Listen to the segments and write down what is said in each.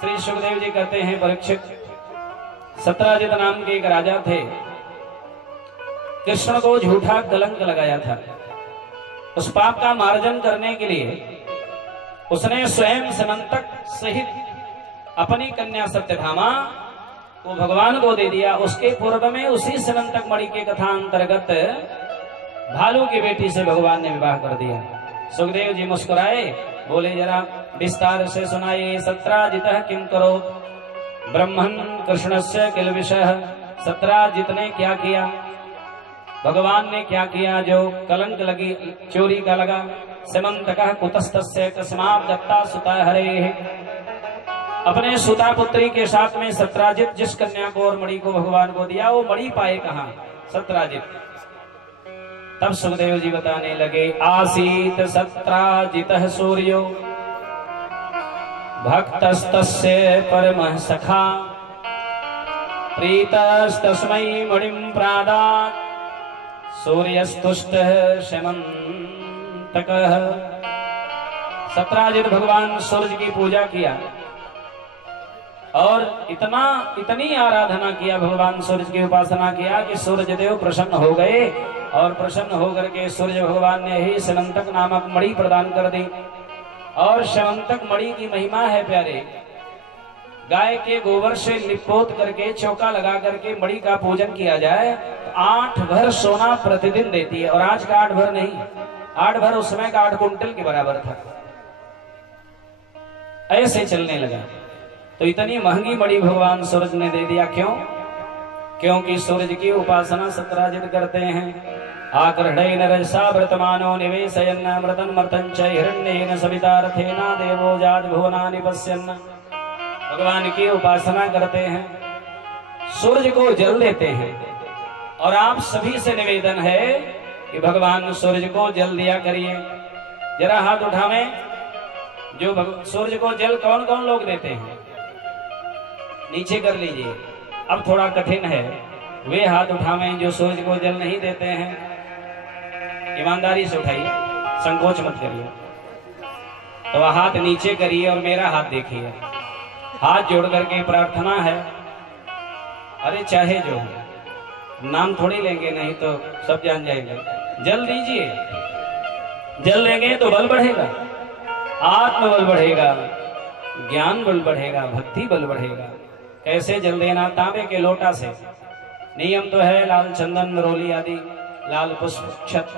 श्री सुखदेव जी कहते हैं, परीक्षित, सत्राजित नाम के एक राजा थे। कृष्ण को झूठा कलंक लगाया था। उस पाप का मार्जन करने के लिए उसने स्वयं समंतक सहित अपनी कन्या सत्यभामा को भगवान को दे दिया। उसके पूर्व में उसी समंतक मणि के कथा अंतर्गत भालू की बेटी से भगवान ने विवाह कर दिया। सुखदेव जी मुस्कुराए, बोले, जरा विस्तार से सुनाइए। सत्राजितः किम करो ब्रह्मन् कृष्णस्य किल विषयः। सत्राजित ने क्या किया, भगवान ने क्या किया जो कलंक लगी, चोरी का लगा। समंतकः कुतस्तस्य कस्मात् दत्ता सुता हरेः। अपने सुता पुत्री के साथ में सत्राजित जिस कन्या को और मणि को भगवान को दिया, वो मणि पाए कहां, सत्राजित। तब सुखदेव जी बताने लगे, आसीत सत्राजितः सूर्यो भक्तस्तस्य परमः सखा प्रीतस्तस्मै मणिं प्रादात् सूर्यस्तुष्टः शमन्तकः। सत्राजित भगवान सूर्य की पूजा किया और इतनी आराधना किया, भगवान सूर्य की उपासना किया कि सूर्य देव प्रसन्न हो गए और प्रसन्न होकर के सूर्य भगवान ने ही समंतक नामक मणि प्रदान कर दी। और समंतक मणि की महिमा है प्यारे, गाय के गोबर से लिपोत करके चौका लगा करके मणि का पूजन किया जाए तो 8 भर सोना प्रतिदिन देती है। और आज का 8 भर नहीं, 8 भर उस समय का 8 कुंटल के बराबर था। ऐसे चलने लगा। तो इतनी महंगी मणि भगवान सूरज ने दे दिया। क्यों? क्योंकि सूरज की उपासना सत्राजित करते हैं। आकृष्णेन रजसा वर्तमानो निवेशयन् अमृतं मर्तं च हिरण्येन सवितार्थेन देवो जात भुवनानि पश्यन्। भगवान की उपासना करते हैं, सूरज को जल देते हैं। और आप सभी से निवेदन है कि भगवान सूरज को जल दिया करिए। जरा हाथ उठावें, जो सूरज को जल कौन कौन लोग देते हैं, नीचे कर लीजिए। अब थोड़ा कठिन है, वे हाथ उठावें जो सूरज को जल नहीं देते हैं। ईमानदारी से उठाइए, संकोच मत करिए। तो हाथ नीचे करिए और मेरा हाथ देखिए। हाथ जोड़ करके प्रार्थना है, अरे चाहे जो हो, नाम थोड़ी लेंगे, नहीं तो सब जान जाएंगे। जल दीजिए, जल देंगे तो बल बढ़ेगा, आत्मबल बढ़ेगा, ज्ञान बल बढ़ेगा, भक्ति बल बढ़ेगा। कैसे जल देना? तांबे के लोटा से। नियम तो है लाल चंदन रोली आदि लाल पुष्प क्षत,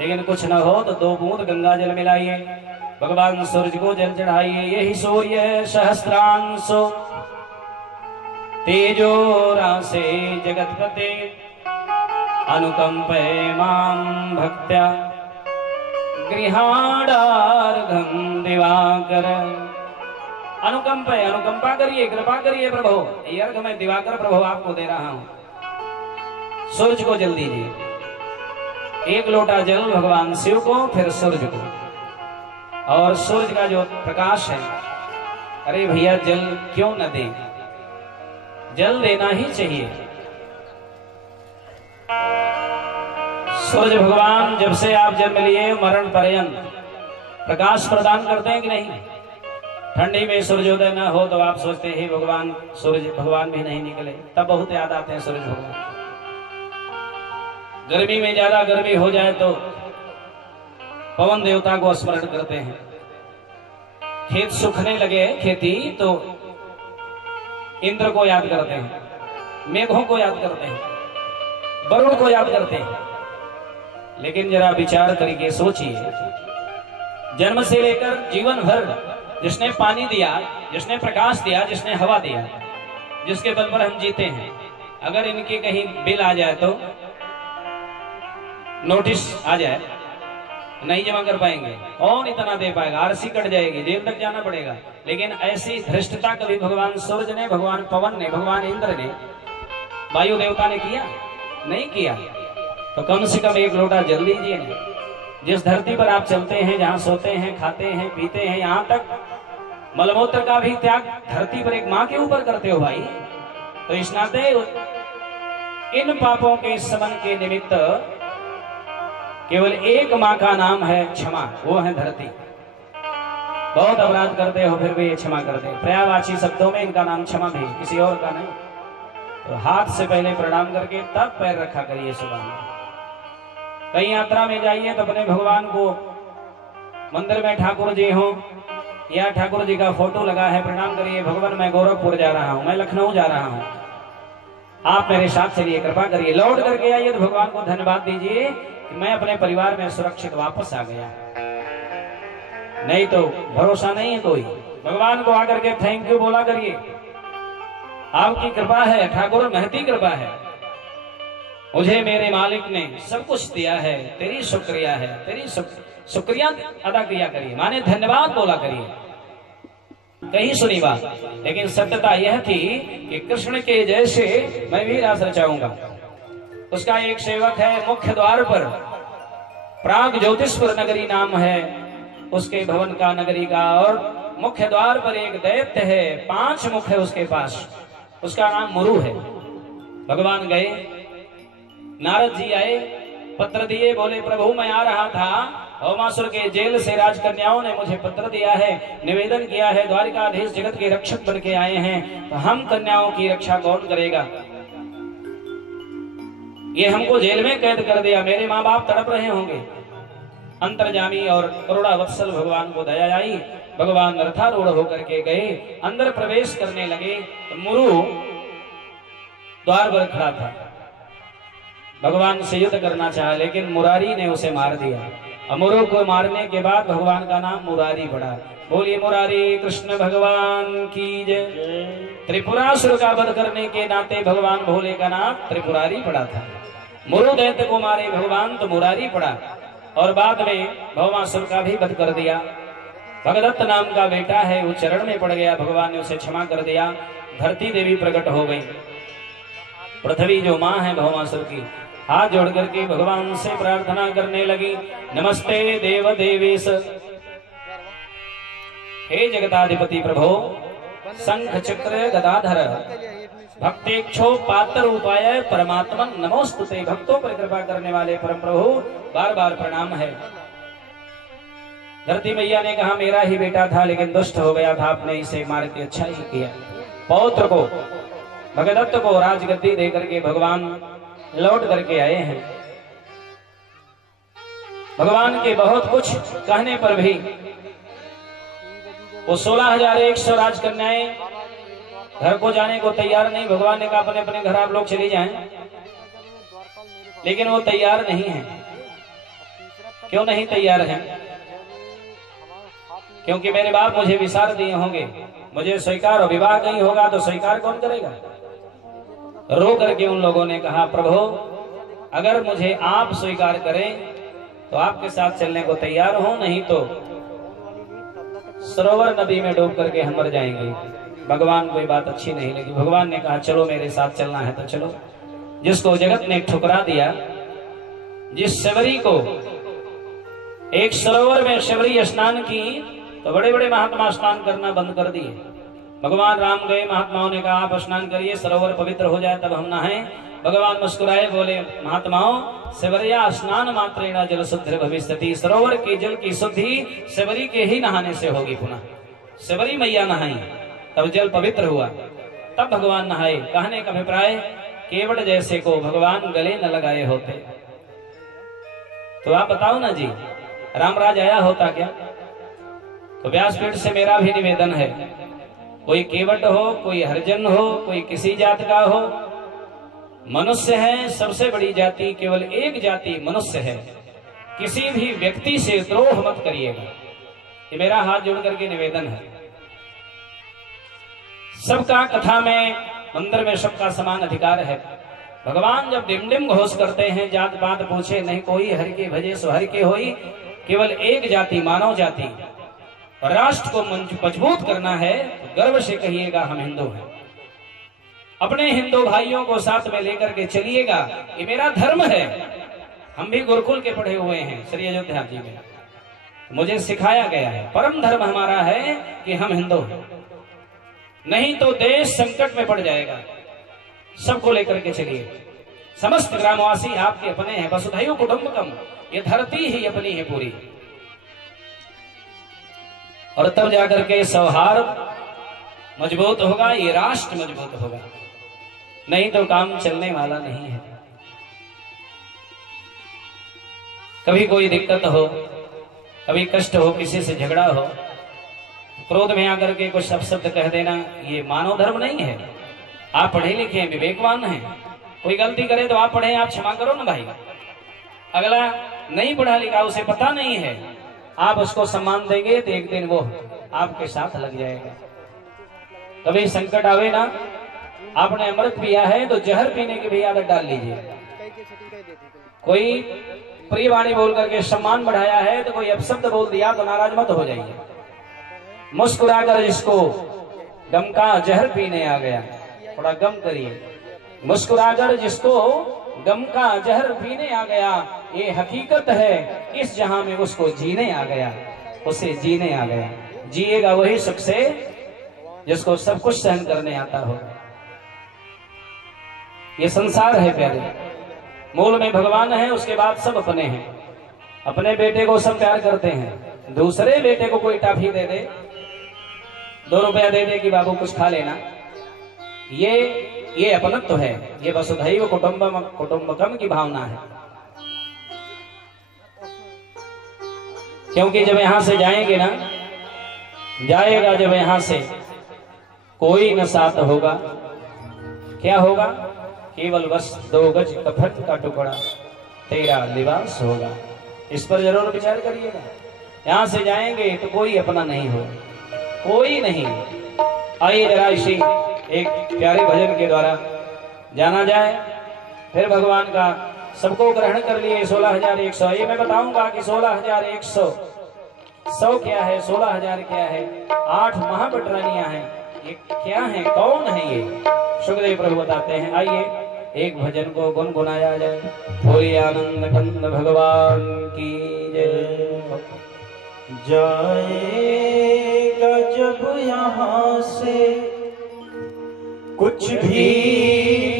लेकिन कुछ न हो तो 2 बूंद गंगा जल मिलाइए, भगवान सूरज को जल चढ़ाइए। यही सूर्य सहस्त्रांशो तेजो रासे जगतपते अनुकंपे मां भक्त्या गृहाणार्घं दिवाकर। अनुकंपा करिए, कृपा करिए प्रभु। ये अर्घ मैं दिवाकर प्रभु आपको दे रहा हूं। सूरज को जल दीजिए। 1 लोटा जल भगवान शिव को, फिर सूरज को। और सूरज का जो प्रकाश है, अरे भैया जल क्यों न दे, जल देना ही चाहिए। सूरज भगवान जब से आप जन्म लिए मरण पर्यंत प्रकाश प्रदान करते हैं कि नहीं? ठंडी में सूर्योदय न हो तो आप सोचते हैं भगवान सूरज भगवान भी नहीं निकले, तब बहुत याद आते हैं सूरज भगवान। गर्मी में ज्यादा गर्मी हो जाए तो पवन देवता को स्मरण करते हैं। खेत सूखने लगे खेती तो इंद्र को याद करते हैं, मेघों को याद करते हैं, वरुण को याद करते हैं। लेकिन जरा विचार करके सोचिए, जन्म से लेकर जीवन भर जिसने पानी दिया, जिसने प्रकाश दिया, जिसने हवा दिया, जिसके बल पर हम जीते हैं, अगर इनके कहीं बिल आ जाए तो नोटिस आ जाए, नहीं जमा कर पाएंगे, कौन इतना दे पाएगा? आरसी कट जाएगी, जेल तक जाना पड़ेगा। लेकिन ऐसी धृष्टता कभी भगवान सूरज ने, भगवान पवन ने, भगवान इंद्र ने, वायु देवता ने किया? नहीं किया। तो कम से कम 1 लोटा जल दीजिए। जिस धरती पर आप चलते हैं, जहां सोते हैं, खाते हैं, पीते हैं, यहां तक मलमूत्र का भी त्याग धरती पर एक माँ के ऊपर करते हो भाई। तो इस नाते इन पापों के समन के निमित्त केवल एक माँ का नाम है क्षमा, वो है धरती। बहुत अपराध करते हो फिर भी ये क्षमा करते हैं। पर्यायवाची शब्दों में इनका नाम क्षमा भी, किसी और का नहीं। तो हाथ से पहले प्रणाम करके तब पैर रखा करिए सुबह में। कहीं यात्रा में जाइए तो अपने भगवान को मंदिर में ठाकुर जी हो या ठाकुर जी का फोटो लगा है, प्रणाम करिए, भगवान मैं गोरखपुर जा रहा हूँ, मैं लखनऊ जा रहा हूँ, आप मेरे साथ चलिए, कृपा करिए। लौट करके आइए तो भगवान को धन्यवाद दीजिए कि मैं अपने परिवार में सुरक्षित वापस आ गया। नहीं तो भरोसा नहीं है कोई। भगवान को आकर के थैंक यू बोला करिए, आपकी कृपा है, ठाकुर महती कृपा है, मुझे मेरे मालिक ने सब कुछ दिया है, तेरी शुक्रिया है, तेरी शुक्रिया अदा किया करिए, माने धन्यवाद बोला करिए। कहीं सुनी बात, लेकिन सत्यता यह थी कि कृष्ण के जैसे मैं भी रास रचाऊंगा। उसका एक सेवक है मुख्य द्वार पर, प्राग ज्योतिषपुर नगरी नाम है उसके भवन का, नगरी का, और मुख्य द्वार पर एक दैत्य है, 5 मुख है उसके पास, उसका नाम मुरु है। भगवान गए, नारद जी आए, पत्र दिए, बोले प्रभु मैं आ रहा था, भौमासुर के जेल से राजकन्याओं ने मुझे पत्र दिया है, निवेदन किया है, द्वारिकाधीश जगत के रक्षक बन के आए हैं, तो हम कन्याओं की रक्षा कौन करेगा? ये हमको जेल में कैद कर दिया, मेरे माँ बाप तड़प रहे होंगे। अंतर्जामी और करुणा वत्सल भगवान को दया आई, भगवान रथारूढ़ होकर के गए, अंदर प्रवेश करने लगे तो मुरु द्वार पर खड़ा था। भगवान से युद्ध करना चाहा, लेकिन मुरारी ने उसे मार दिया। मुरु को मारने के बाद भगवान का नाम मुरारी पड़ा। बोलिए मुरारी कृष्ण भगवान की जय। त्रिपुरासुर का वध करने के नाते भगवान भोले का नाम त्रिपुरारी पड़ा था। मुरु दैत्य को मारे भगवान तो मुरारी पड़ा, और बाद में भौमासुर का भी वध कर दिया। भगदत्त नाम का बेटा है, वो चरण में पड़ गया, भगवान ने उसे क्षमा कर दिया। धरती देवी प्रकट हो गई, पृथ्वी जो माँ है भौमासुर की, हाथ जोड़ करके भगवान से प्रार्थना करने लगी, नमस्ते देव देवेश, हे जगताधिपति प्रभो, शंख चक्र गदाधर भक्तेक्षो पात्र उपाय परमात्मन नमोस्तुते। भक्तों पर कृपा करने वाले परम प्रभु बार बार प्रणाम है। धरती मैया ने कहा मेरा ही बेटा था लेकिन दुष्ट हो गया था, आपने इसे मार के अच्छा ही किया। पौत्र को भगदत्त को राजगद्दी दे करके भगवान लौट करके आए हैं। भगवान के बहुत कुछ कहने पर भी वो 16,100 राजकन्याएं घर को जाने को तैयार नहीं। भगवान ने कहा अपने अपने घर आप लोग चले जाएं, लेकिन वो तैयार नहीं है। क्यों नहीं तैयार हैं? क्योंकि मेरे बाप मुझे विसार दिए होंगे, मुझे स्वीकार और विवाह नहीं होगा तो स्वीकार कौन करेगा। रो करके उन लोगों ने कहा प्रभु अगर मुझे आप स्वीकार करें तो आपके साथ चलने को तैयार हो, नहीं तो सरोवर नदी में डूब करके हम मर जाएंगे। भगवान को ये बात अच्छी नहीं लगी। भगवान ने कहा चलो मेरे साथ चलना है तो चलो। जिसको जगत ने ठुकरा दिया, जिस शबरी को एक सरोवर में शबरी स्नान की तो बड़े बड़े महात्मा स्नान करना बंद कर दिए। भगवान राम गए, महात्माओं ने कहा आप स्नान करिए, सरोवर पवित्र हो जाए तब हम नहाएं। भगवान मुस्कुराए, बोले महात्माओं शबरिया स्नान मात्रेण जल शुद्धि भविष्यति। सरोवर के जल की शुद्धि शबरी के ही नहाने से होगी। पुनः शबरी मैया नहाई तब जल पवित्र हुआ, तब भगवान नहाए। कहने का अभिप्राय केवट जैसे को भगवान गले न लगाए होते तो आप बताओ ना जी, रामराज आया होता क्या? तो व्यासपीठ से मेरा भी निवेदन है, कोई केवट हो, कोई हरिजन हो, कोई किसी जात का हो, मनुष्य है सबसे बड़ी जाति, केवल एक जाति मनुष्य है। किसी भी व्यक्ति से द्रोह मत करिएगा, ये मेरा हाथ जोड़ करके निवेदन है। सबका कथा में मंदिर में सबका समान अधिकार है। भगवान जब डिम डिम घोष करते हैं जात पात पूछे नहीं कोई, हरि के भजे सो हरि के होई। केवल एक जाति मानव जाति, राष्ट्र को मजबूत करना है तो गर्व से कहिएगा हम हिंदू हैं। अपने हिंदू भाइयों को साथ में लेकर के चलिएगा, ये मेरा धर्म है। हम भी गुरुकुल के पढ़े हुए हैं श्री अयोध्या जी में, मुझे सिखाया गया है परम धर्म हमारा है कि हम हिंदू हैं, नहीं तो देश संकट में पड़ जाएगा। सबको लेकर के चलिए, समस्त ग्रामवासी आपके अपने हैं, वसुधैव कुटुंबकम, ये धरती ही अपनी है पूरी। और तब जाकर के सौहार्द मजबूत होगा, ये राष्ट्र मजबूत होगा, नहीं तो काम चलने वाला नहीं है। कभी कोई दिक्कत हो, कभी कष्ट हो, किसी से झगड़ा हो, क्रोध में आकर के कुछ शब्द कह देना, ये मानव धर्म नहीं है। आप पढ़े लिखे हैं, विवेकवान हैं, कोई गलती करे तो आप पढ़े, आप क्षमा करो ना भाई। अगला नहीं पढ़ा लिखा, उसे पता नहीं है, आप उसको सम्मान देंगे तो एक दिन वो आपके साथ लग जाएगा। कभी संकट आवे ना, आपने अमृत पिया है तो जहर पीने की भी आदत डाल लीजिए। कोई प्रिय वाणी बोल करके सम्मान बढ़ाया है तो कोई अपशब्द बोल दिया तो नाराज मत हो जाइए। मुस्कुराकर जिसको गम का जहर पीने आ गया, थोड़ा गम करिए। मुस्कुराकर जिसको गम का जहर पीने आ गया, ये हकीकत है, इस जहां में उसको जीने आ गया, उसे जीने आ गया। जिएगा वही सुख से जिसको सब कुछ सहन करने आता हो। ये संसार है प्यारे, मूल में भगवान है, उसके बाद सब अपने हैं। अपने बेटे को सब प्यार करते हैं, दूसरे बेटे को कोई टाफी दे दे, 2 रुपया दे दे कि बाबू कुछ खा लेना, ये अपनत्व तो है, ये वसुधैव कुटुंबकम की भावना है। क्योंकि जब यहां से जाएंगे ना, जाएगा जब यहां से, कोई न साथ होगा। क्या होगा? केवल बस 2 गज कफन का टुकड़ा तेरा लिबास होगा। इस पर जरूर विचार करिएगा। यहां से जाएंगे तो कोई अपना नहीं हो, कोई नहीं। आइए जरा इसी एक प्यारे भजन के द्वारा जाना जाए, फिर भगवान का सबको ग्रहण कर लिए। 16,100 ये मैं बताऊंगा कि 16,100 100 क्या है, 16,000 क्या है, 8 महाबटरानियां हैं, ये क्या है, कौन है ये? सुखदेव प्रभु बताते हैं। आइए एक भजन को गुनगुनाया जाए। पूरी आनंद कंद भगवान की जय। जाएगा जब यहाँ से कुछ भी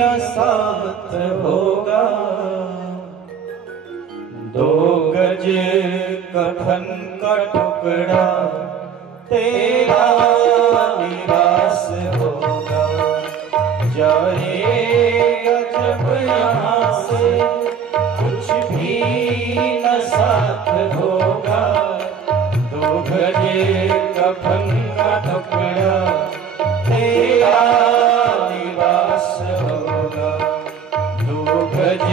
न साथ होगा, 2 गज कफन का टुकड़ा तेरा निवास होगा। जाएगा जब यहाँ से कुछ भी न साथ होगा, 2 गज कफन का टुकड़ा तेरा निवास होगा। 2 गज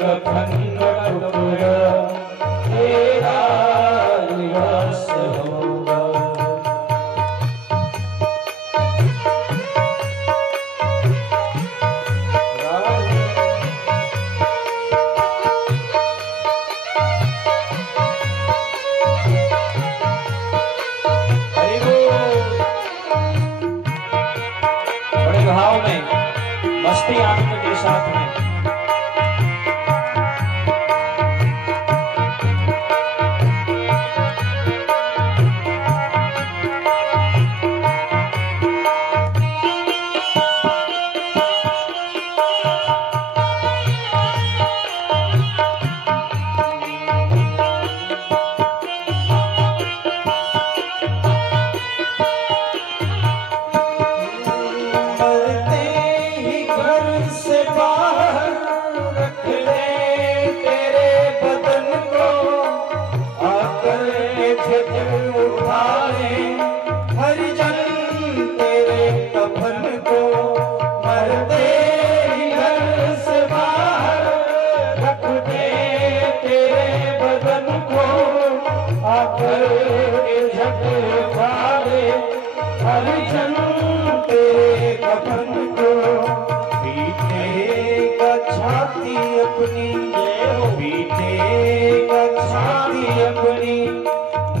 कफन का टुकड़ा तेरा निवास होगा। भाव में, मस्ती आनंद के साथ में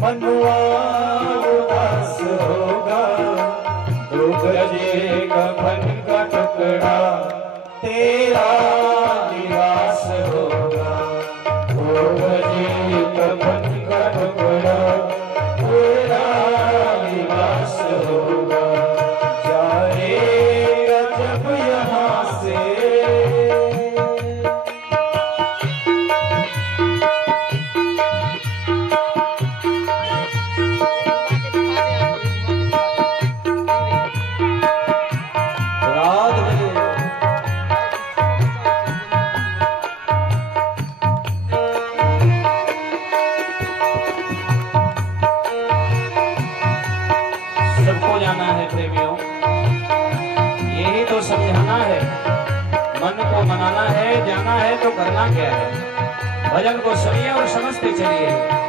मनुआ उदास होगा, 2 गज कफन का टुकड़ा तेरा निवास होगा। 2 गज कफन का टुकड़ा तेरा निवास होगा। जाएगा जब यहाँ से है प्रेमियों, यही तो समझाना है, मन को मनाना है, जाना है तो करना क्या है। भजन को सुनिए और समझते चलिए।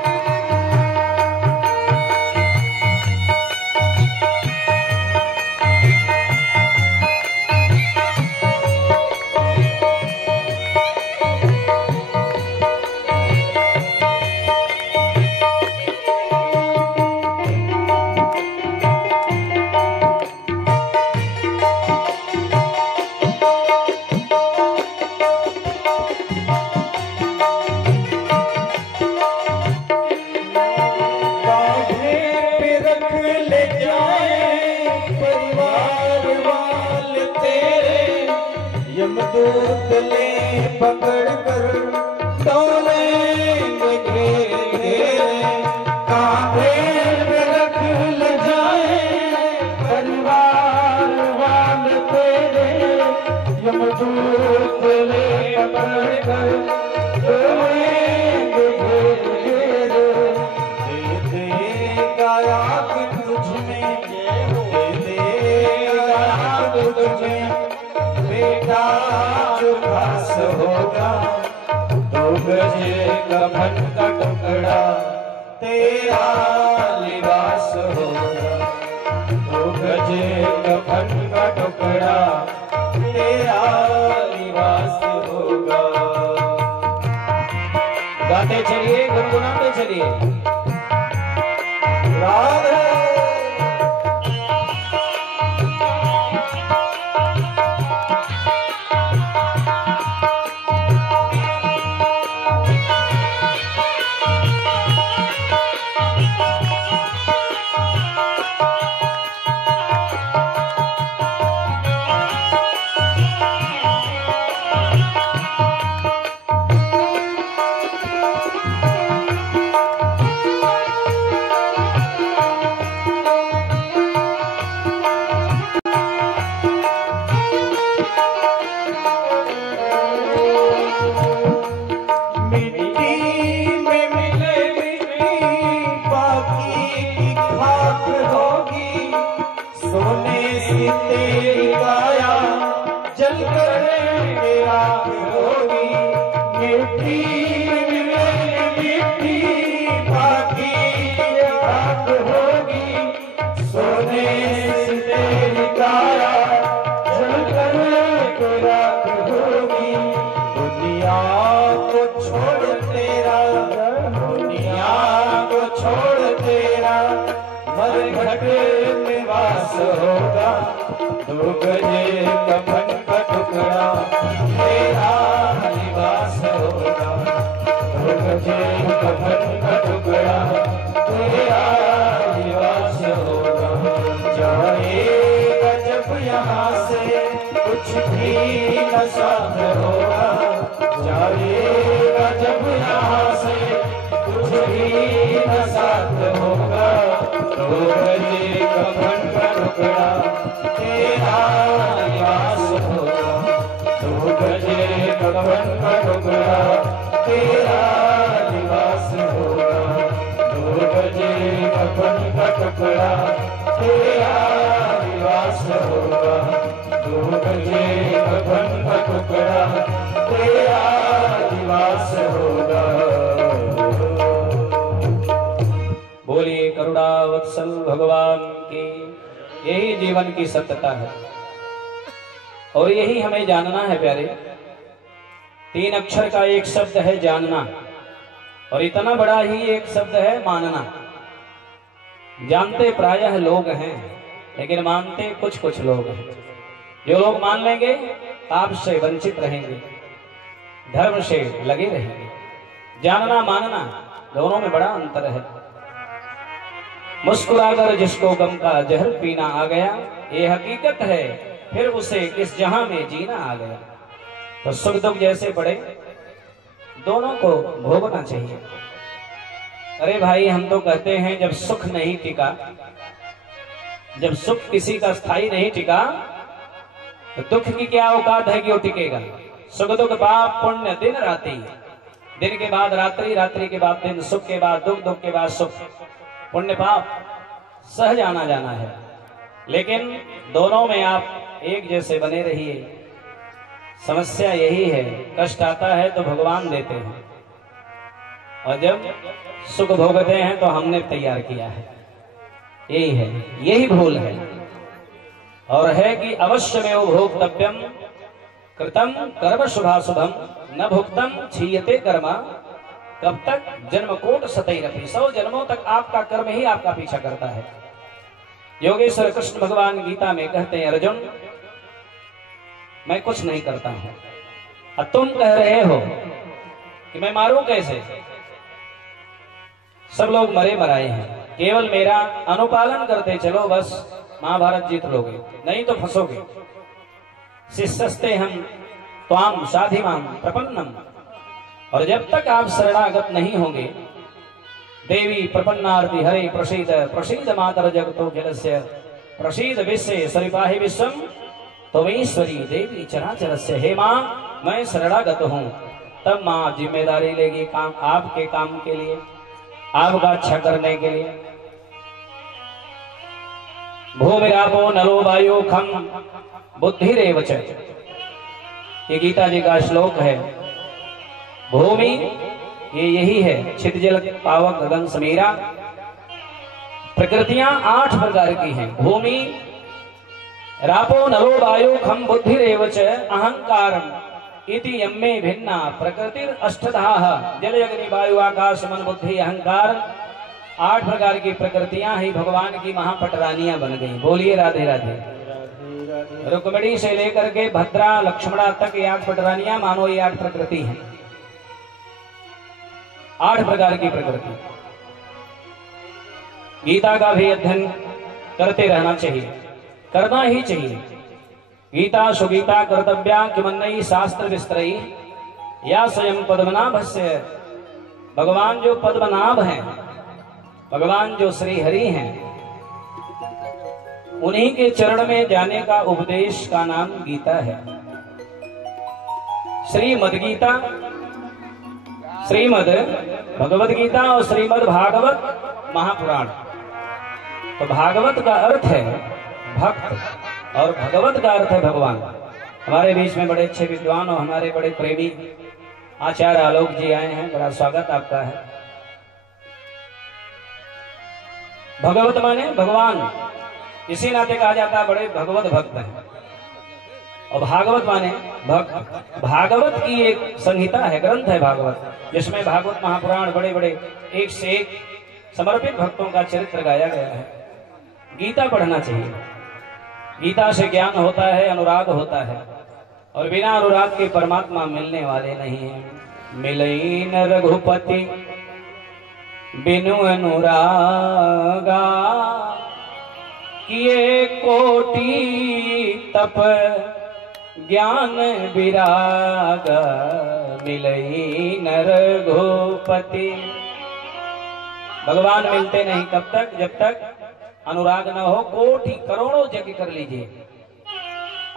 यमदूत ले पकड़ कर डोलेंगे घेरे, कांधे पे रख ले जाए परिवार वाले तेरे। यमदूत ले पकड़ कर डोलेंगे घेरे, दे देगा आग तुझ में, दे देगा आग तुझ में बेटा जो खास होगा। 2 गजे कफन का टुकड़ा तेरा लिबास होगा। 2 गजे कफन का टुकड़ा तेरा लिबास होगा। गाते चलिए, गुनगुनाते चलिए। राधे निवास होगा। 2 गजे कफन का टुकड़ा तेरा निवास होगा। 2 गजे कफन का टुकड़ा तेरा निवास होगा। जाएगा जब यहाँ से कुछ भी न साथ होगा। जाएगा जब यहाँ से कुछ भी न साथ होगा। 2 गजे कफन का टुकड़ा तेरा निवास होगा। 2 गजे कफन का टुकड़ा तेरा निवास होगा। 2 गजे कफन का टुकड़ा तेरा निवास होगा। 2 गजे कफन का टुकड़ा तेरा निवास होगा। बोलिए करुणा वत्सल भगवान की। यही जीवन की सत्यता है और यही हमें जानना है प्यारे। 3 अक्षर का एक शब्द है जानना और इतना बड़ा ही एक शब्द है मानना। जानते प्रायः लोग हैं लेकिन मानते कुछ कुछ लोग हैं। जो लोग मान लेंगे पाप से वंचित रहेंगे, धर्म से लगे रहेंगे। जानना मानना दोनों में बड़ा अंतर है। मुस्कुराकर जिसको गम का जहर पीना आ गया, ये हकीकत है फिर उसे इस जहां में जीना आ गया। तो सुख दुख जैसे पड़े दोनों को भोगना चाहिए। अरे भाई हम तो कहते हैं जब सुख नहीं टिका, जब सुख किसी का स्थायी नहीं टिका तो दुख की क्या औकात है कि वो टिकेगा। सुख दुख पाप पुण्य दिन रात्रि, दिन के बाद रात्रि, रात्रि के बाद दिन, सुख के बाद दुख, दुख के बाद सुख। पुण्य पाप सहज आना जाना है। लेकिन दोनों में आप एक जैसे बने रहिए। समस्या यही है, कष्ट आता है तो भगवान देते हैं और जब सुख भोगते हैं तो हमने तैयार किया है। यही है, यही भूल है। और है कि अवश्य में भोक्तव्यम कृतम कर्म शुभाशुभम न भुक्तम क्षीयते कर्म। कब तक? जन्म कोट सतैरपि, 100 जन्मों तक आपका कर्म ही आपका पीछा करता है। योगेश्वर कृष्ण भगवान गीता में कहते हैं, अर्जुन मैं कुछ नहीं करता हूं और तुम कह रहे हो कि मैं मारूं कैसे? सब लोग मरे मराए हैं, केवल मेरा अनुपालन करते चलो, बस महाभारत जीत लोगे, नहीं तो फंसोगे। शिष्यस्ते हम त्वाम साधिमाम प्रपन्नम। और जब तक आप शरणागत नहीं होंगे, देवी प्रपन्नार्ति हरे प्रसीद प्रसीद मातर जगतो जलस्य प्रसीद विश्व सविपाहि विश्वम त्वमीश्वरी देवी चराचरस्य। हे माँ मैं शरणागत हूँ, तब माँ जिम्मेदारी लेगी काम आपके काम के लिए, आपका अच्छा करने के लिए। भूमिरापो नलो वायु खम बुद्धिरेव च, ये गीता जी का श्लोक है। भूमि ये यही है, क्षितिजल पावक गगन समीरा। प्रकृतियां 8 प्रकार की हैं। भूमि रापो नलो वायु खम बुद्धिरेव च अहंकारम इति यम्मे भिन्ना प्रकृतिर अष्टधाः। जल अग्नि वायु आकाश मन बुद्धि अहंकार, 8 प्रकार की प्रकृतियां ही भगवान की महापटरानियां बन गई। बोलिए राधे राधे। रुक्मिणी से लेकर के भद्रा लक्ष्मणा तक ये 8 पटरानियां मानो ये 8 प्रकृति हैं, 8 प्रकार की प्रकृति। गीता का भी अध्ययन करते रहना चाहिए, करना ही चाहिए। गीता सुगीता कर्तव्या किमन्नई शास्त्र विस्तरई या स्वयं पद्मनाभस्य। भगवान जो पद्मनाभ हैं, भगवान जो श्री हरि हैं, उन्हीं के चरण में जाने का उपदेश का नाम गीता है। श्रीमद् गीता, श्रीमद् भगवत गीता और श्रीमद् भागवत महापुराण। तो भागवत का अर्थ है भक्त और भगवत का अर्थ है भगवान। हमारे बीच में बड़े अच्छे विद्वान और हमारे बड़े प्रेमी आचार्य आलोक जी आए हैं, बड़ा स्वागत आपका है। भगवत माने भगवान, इसी नाते कहा जाता है बड़े भगवत भक्त हैं। और भागवत माने भक्त। भागवत की एक संहिता है, ग्रंथ है भागवत, जिसमें भागवत महापुराण बड़े बड़े एक से एक समर्पित भक्तों का चरित्र गाया गया है। गीता पढ़ना चाहिए, गीता से ज्ञान होता है, अनुराग होता है, और बिना अनुराग के परमात्मा मिलने वाले नहीं है। मिलई न रघुपति बिनु अनुरागा, किए कोटि तप ज्ञान विराग, मिलई न रघुपति। भगवान मिलते नहीं कब तक? जब तक अनुराग न हो। कोटि करोड़ों यज्ञ कर लीजिए,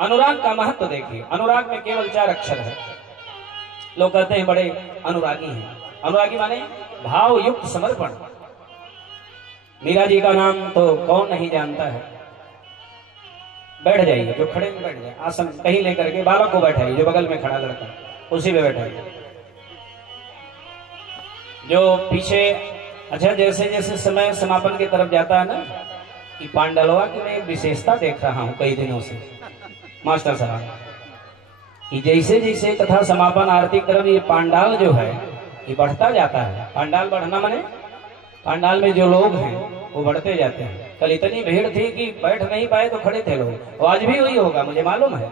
अनुराग का महत्व देखिए। अनुराग में केवल 4 अक्षर है। लोग कहते हैं बड़े अनुरागी हैं। अनुरागी माने भाव युक्त समर्पण। मीरा जी का नाम तो कौन नहीं जानता है। बैठ जाइए, जो खड़े में बैठ जाए, आसन कहीं लेकर के बालक को बैठाइए, जो बगल में खड़ा लड़का उसी पे बैठाइए। जो पीछे, अच्छा जैसे जैसे समय समापन की तरफ जाता है ना, कि पांडलवा की मैं एक विशेषता देख रहा हूं कई दिनों से मास्टर साहब, कि जैसे जैसे कथा समापन आरती की तरफ ये पांडाल जो है ये बढ़ता जाता है। पांडाल बढ़ना माने पांडाल में जो लोग हैं वो बढ़ते जाते हैं। कल इतनी भीड़ थी कि बैठ नहीं पाए तो खड़े थे लोग, और आज भी वही होगा, मुझे मालूम है।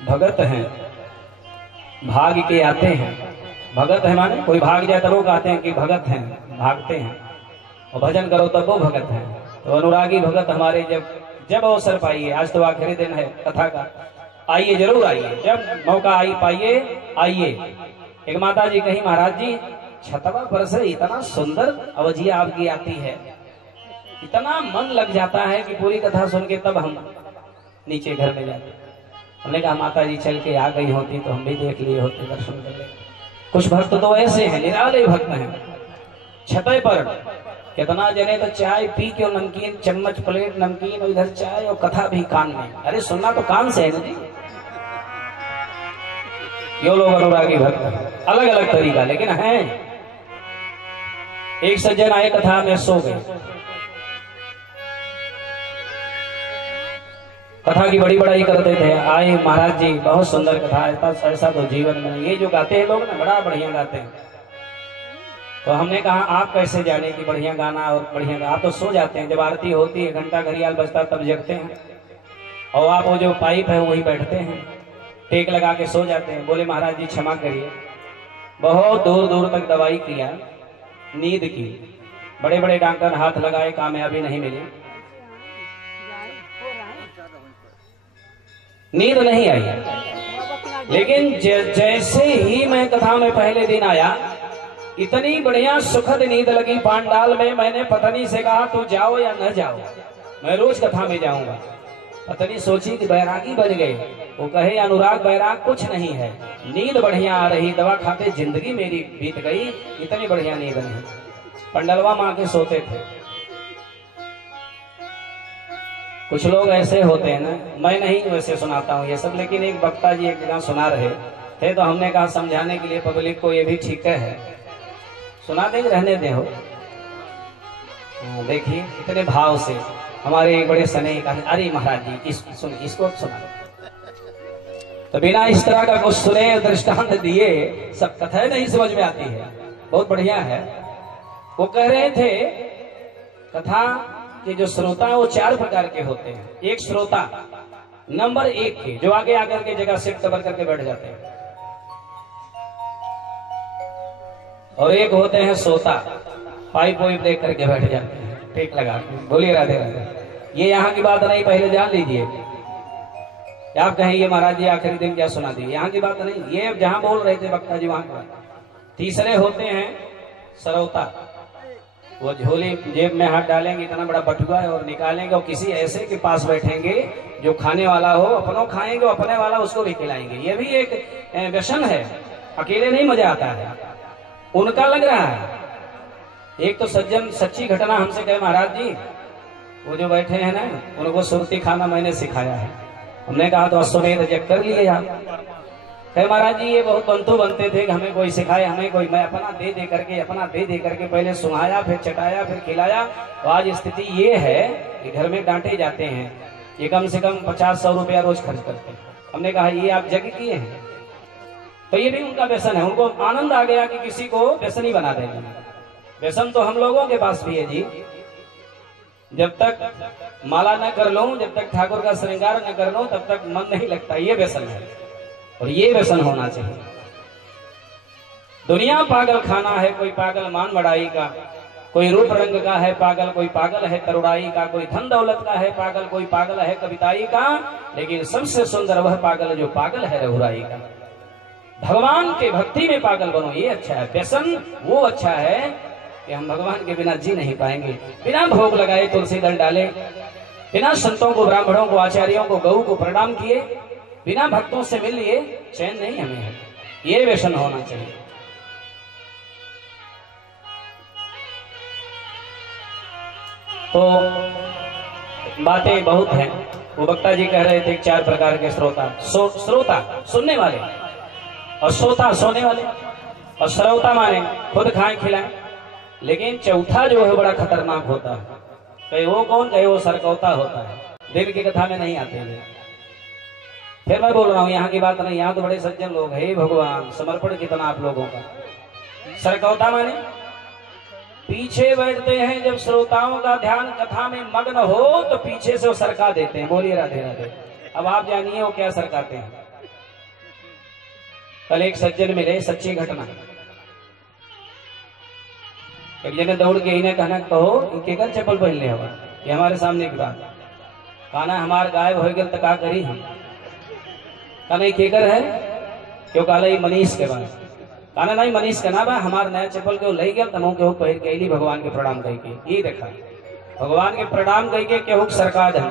भगत हैं, भाग के आते हैं। भगत है माने कोई भाग जाए तो लोग आते हैं कि भगत हैं, भागते हैं। और भजन करो तब वो भगत हैं। तो अनुरागी भगत हमारे जब अवसर पाइए, आज तो आखिरी दिन है कथा का, आइए, जरूर आइए, जब मौका पाइए आइए। एक माता जी कही, महाराज जी छतवा पर से इतना सुंदर अवजिया आपकी आती है, इतना मन लग जाता है कि पूरी कथा सुन के तब हम नीचे घर में जाते। हमने कहा माता जी चल के आ गई होती तो हम भी देख लिए होते, दर्शन कर ले। कुछ भक्त तो ऐसे हैं, निराले भक्त हैं, छते पर कितना जने तो चाय पी के और नमकीन चम्मच प्लेट नमकीन और इधर चाय और कथा भी कान में। अरे सुनना तो कान से है ना जी। यो लोग अनुरागी भक्त अलग अलग तरीका, लेकिन है। एक सज्जन आए कथा में सो गए। कथा की बड़ी बड़ाई करते थे। आए महाराज जी बहुत सुंदर कथा है, ऐसा तो जीवन में ये जो गाते हैं लोग ना बड़ा बढ़िया गाते हैं। तो हमने कहा आप कैसे जाने कि बढ़िया गाना और बढ़िया, आप तो सो जाते हैं जब आरती होती है, घंटा घड़ियाल बजता तब जगते हैं, और आप वो जो पाइप है वही बैठते हैं, टेक लगा के सो जाते हैं। बोले महाराज जी क्षमा करिए, बहुत दूर दूर तक दवाई किया, नींद की, बड़े बड़े डॉक्टर हाथ लगाए, कामयाबी नहीं मिली, नींद नहीं आई। लेकिन जैसे ही मैं कथा में पहले दिन आया, इतनी बढ़िया सुखद नींद लगी पांडाल में। मैंने पत्नी से कहा तू जाओ या न जाओ, मैं रोज कथा में जाऊंगा। पत्नी सोची कि बैरागी बन गए। वो कहे अनुराग बैराग कुछ नहीं है, नींद बढ़िया आ रही, दवा खाते जिंदगी मेरी बीत गई, इतनी बढ़िया नींद नहीं। पंडलवा माँ के सोते थे। कुछ लोग ऐसे होते हैं ना, मैं नहीं वैसे सुनाता हूँ ये सब, लेकिन एक वक्ता जी एक जगह सुना रहे थे, तो हमने कहा समझाने के लिए पब्लिक को ये भी ठीक है, सुना देंगे, रहने दे हो। देखिए इतने भाव से हमारे एक बड़े सने कहा, अरे महाराज जी इसको सुना दो। तो बिना इस तरह का कुछ सुने दृष्टांत दिए सब कथा नहीं समझ में आती है। बहुत बढ़िया है। वो कह रहे थे कथा कि जो श्रोता वो 4 प्रकार के होते हैं। एक श्रोता नंबर 1 के, जो आगे आकर के जगह सिर कवर करके बैठ जाते हैं, और एक होते हैं सोता, पाइप वाइप देख करके बैठ जाते हैं, टेक लगा के। बोलिए राधे राधे। ये यहाँ की बात नहीं, पहले जान लीजिए। आप कहेंगे महाराज जी आखिरी दिन क्या सुना दिए, यहाँ की बात नहीं, ये जहां बोल रहे थे वक्ता जी वहां की। तीसरे होते हैं सरौता, वो झोली जेब में हाथ डालेंगे, इतना बड़ा बटुआ है, और निकालेंगे और किसी ऐसे के पास बैठेंगे जो खाने वाला हो, अपनों खाएंगे, अपने वाला उसको भी खिलाएंगे। ये भी एक व्यसन है, अकेले नहीं मजा आता है, उनका लग रहा है। एक तो सज्जन सच्ची घटना हमसे कहे महाराज जी वो जो बैठे हैं ना, उनको सुरती खाना मैंने सिखाया है। हमने कहा तो अश्वमेध यज्ञ कर लिए आप। कहे महाराज जी ये बहुत बंतु बनते थे कि हमें कोई सिखाए, हमें कोई, मैं अपना दे दे करके पहले सुनाया, फिर चटाया, फिर खिलाया। तो आज स्थिति ये है कि घर में डांटे जाते हैं, ये कम से कम 50-100 रुपया रोज खर्च करते हैं। हमने कहा ये आप यज्ञ किए हैं, तो ये भी उनका व्यसन है। उनको आनंद आ गया कि किसी को व्यसनी बना देंगे। व्यसन तो हम लोगों के पास भी है जी। जब तक माला न कर लो, जब तक ठाकुर का श्रृंगार न कर लो, तब तक मन नहीं लगता। ये व्यसन है, और ये व्यसन होना चाहिए। दुनिया पागल खाना है, कोई पागल मान बढ़ाई का, कोई रूप रंग का है पागल, कोई पागल है करुणाई का, कोई धन दौलत का है पागल, कोई पागल है कविताई का, लेकिन सबसे सुंदर वह पागल जो पागल है रघुराई का। भगवान के भक्ति में पागल बनो, ये अच्छा है। व्यसन वो अच्छा है कि हम भगवान के बिना जी नहीं पाएंगे। बिना भोग लगाए तुलसी दल डाले, बिना संतों को, ब्राह्मणों को, आचार्यों को, गऊ को प्रणाम किए, बिना भक्तों से मिल लिए चैन नहीं हमें है। ये व्यसन होना चाहिए। तो बातें बहुत हैं। वो वक्ता जी कह रहे थे 4 प्रकार के श्रोता, श्रोता सुनने वाले, और श्रोता सोने वाले, और श्रोता माने खुद खाएं खिलाएं। लेकिन चौथा जो है बड़ा खतरनाक होता है। कहे वो कौन, कहे वो सरकौता होता है। दिन की कथा में नहीं आते हैं। फिर मैं बोल रहा हूँ यहाँ की बात नहीं, यहाँ तो बड़े सज्जन लोग हैं। भगवान समर्पण कितना आप लोगों का। सरकौता माने पीछे बैठते हैं, जब श्रोताओं का ध्यान कथा में मग्न हो तो पीछे से वो सरका देते हैं। बोलिए राधे राधे। अब आप जानिए वो क्या सरकाते हैं। कल एक सज्जन मिले, सच्ची घटना। एक जगह दौड़ के इन्हें कहना, कहो इनके कल चप्पल पहन ले होगा, ये हमारे सामने की बात। कहना हमार गायब हो गए तो का करी हम। कहना केकर है, क्यों काले मनीष के बाद। कहना नहीं मनीष का ना बा, हमार नया चप्पल के ले गया तमो के पहन के भगवान के प्रणाम कह के। ये देखा भगवान के प्रणाम कह के केहू सरकार धन।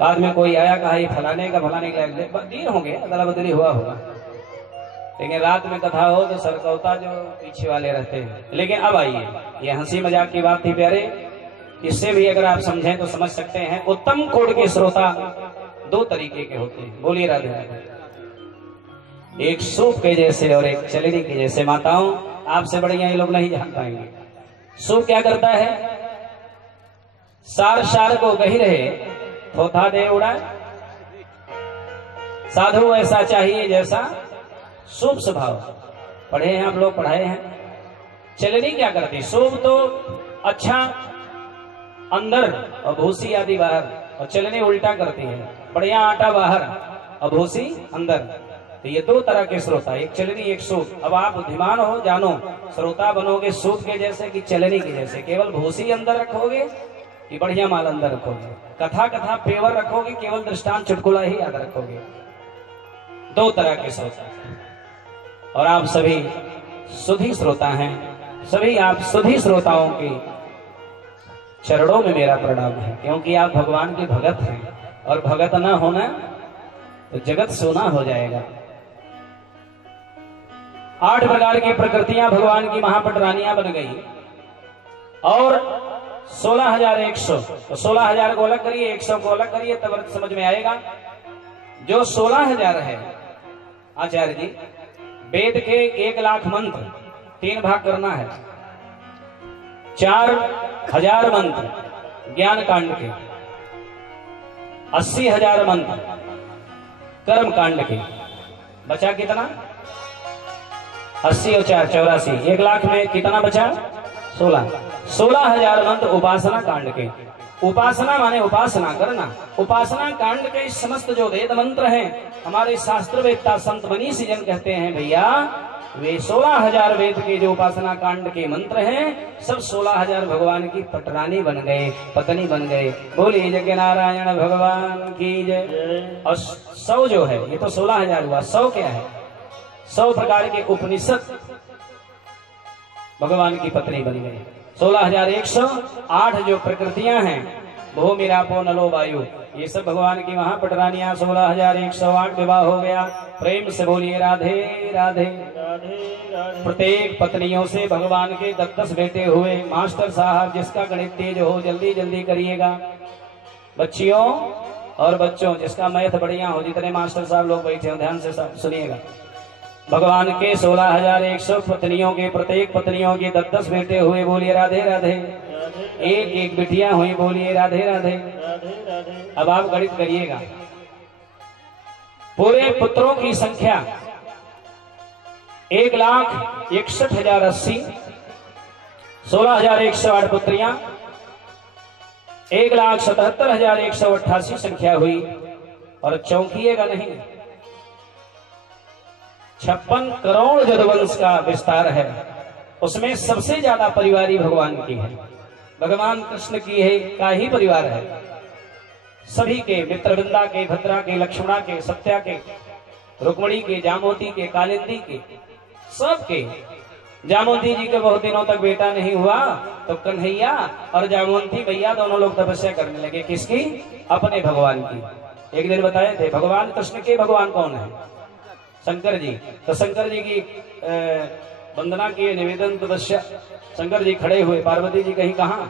बाद में कोई आया, कहा फलाने का देर हो गया, अदला बदली हुआ होगा। लेकिन रात में कथा हो तो सरकौता जो पीछे वाले रहते हैं। लेकिन अब आइए, ये हंसी मजाक की बात थी प्यारे, इससे भी अगर आप समझें तो समझ सकते हैं। उत्तम कोड के श्रोता दो तरीके के होते हैं। बोलिए राधे राधे। एक सूप के जैसे और एक चलनी के जैसे। माताओं, आपसे बढ़िया ये लोग नहीं जान पाएंगे। सूप क्या करता है? सार सार को कही रहे, थोथा दे उड़ा। साधु ऐसा चाहिए जैसा सूप स्वभाव। पढ़े हैं आप लोग, पढ़ाए हैं। चलनी क्या करती? सूप तो अच्छा अंदर और भूसी आदि बाहर, और चलनी उल्टा करती है, बढ़िया आटा बाहर और भूसी अंदर। तो ये दो तरह के श्रोता, एक चलनी एक सूप। अब आप बुद्धिमान हो, जानो, श्रोता बनोगे सूप के जैसे कि चलनी के जैसे? केवल भूसी अंदर रखोगे कि बढ़िया माल अंदर रखोगे? कथा कथा पेवर रखोगे, केवल दृष्टांत चुटकुला ही याद रखोगे? दो तरह के श्रोता। और आप सभी सुधी श्रोता हैं। सभी आप सुधी श्रोताओं के चरणों में मेरा प्रणाम है, क्योंकि आप भगवान के भगत हैं। और भगत ना होना तो जगत सोना हो जाएगा। 8 प्रकार की प्रकृतियां भगवान की महापटरानियां बन गई और 16,100। तो 16,000 को अलग करिए, 100 को अलग करिए, तब समझ में आएगा। जो 16,000 है आचार्य जी, वेद के 1,00,000 मंत्र 3 भाग करना है। 4,000 मंत्र ज्ञान कांड के, 80,000 मंत्र कर्म कांड के। बचा कितना? 80 और 4 84। 1,00,000 में कितना बचा? 16,000 मंत्र उपासना कांड के। उपासना माने उपासना करना। उपासना कांड के समस्त जो वेद मंत्र हैं, हमारे शास्त्र वेदता संत मनीषी जन कहते हैं भैया, वे 16,000 वेद के जो उपासना कांड के मंत्र हैं, सब 16,000 भगवान की पटरानी बन गए, पत्नी बन गए। बोलिए जय नारायण भगवान की जय। और 100 जो है, ये तो 16,000 हुआ। 100 क्या है? 100 प्रकार के उपनिषद भगवान की पत्नी बन गई। 16,108 जो प्रकृतियां हैं, भूमि रापो नलो वायु, ये सब भगवान की महापटरानियां। 16,108 विवाह हो गया। प्रेम से बोलिए राधे राधे। प्रत्येक पत्नियों से भगवान के 10 बेटे हुए। मास्टर साहब, जिसका गणित तेज हो जल्दी जल्दी करिएगा। बच्चियों और बच्चों, जिसका मैथ बढ़िया हो, जितने मास्टर साहब लोग बैठे हो ध्यान से सब सुनिएगा। भगवान के 16,100 पत्नियों के, प्रत्येक पत्नियों के 10 बेटे हुए। बोलिए राधे राधे। एक एक बिटियां हुई। बोलिए राधे राधे। अब आप गणित करिएगा। पूरे पुत्रों की संख्या 1,61,080। 16,108 पुत्रियां, 1,77,188 संख्या हुई। और चौंकिएगा नहीं, 56 करोड़ जदवंश का विस्तार है। उसमें सबसे ज्यादा परिवारी भगवान की है, भगवान कृष्ण की है का ही परिवार है। सभी के, मित्रवृंदा के, भद्रा के, लक्ष्मणा के, सत्या के, रुक्मणी के, जामवती के, कालिंदी के, सबके। जामवंती जी के बहुत दिनों तक बेटा नहीं हुआ, तो कन्हैया और जामवंती मैया दोनों लोग तपस्या करने लगे। किसकी? अपने भगवान की। एक दिन बताए थे भगवान कृष्ण के भगवान कौन है? शंकर जी। तो शंकर जी की वंदना किए, निवेदन तपस्या। शंकर जी खड़े हुए, पार्वती जी कहीं कहां?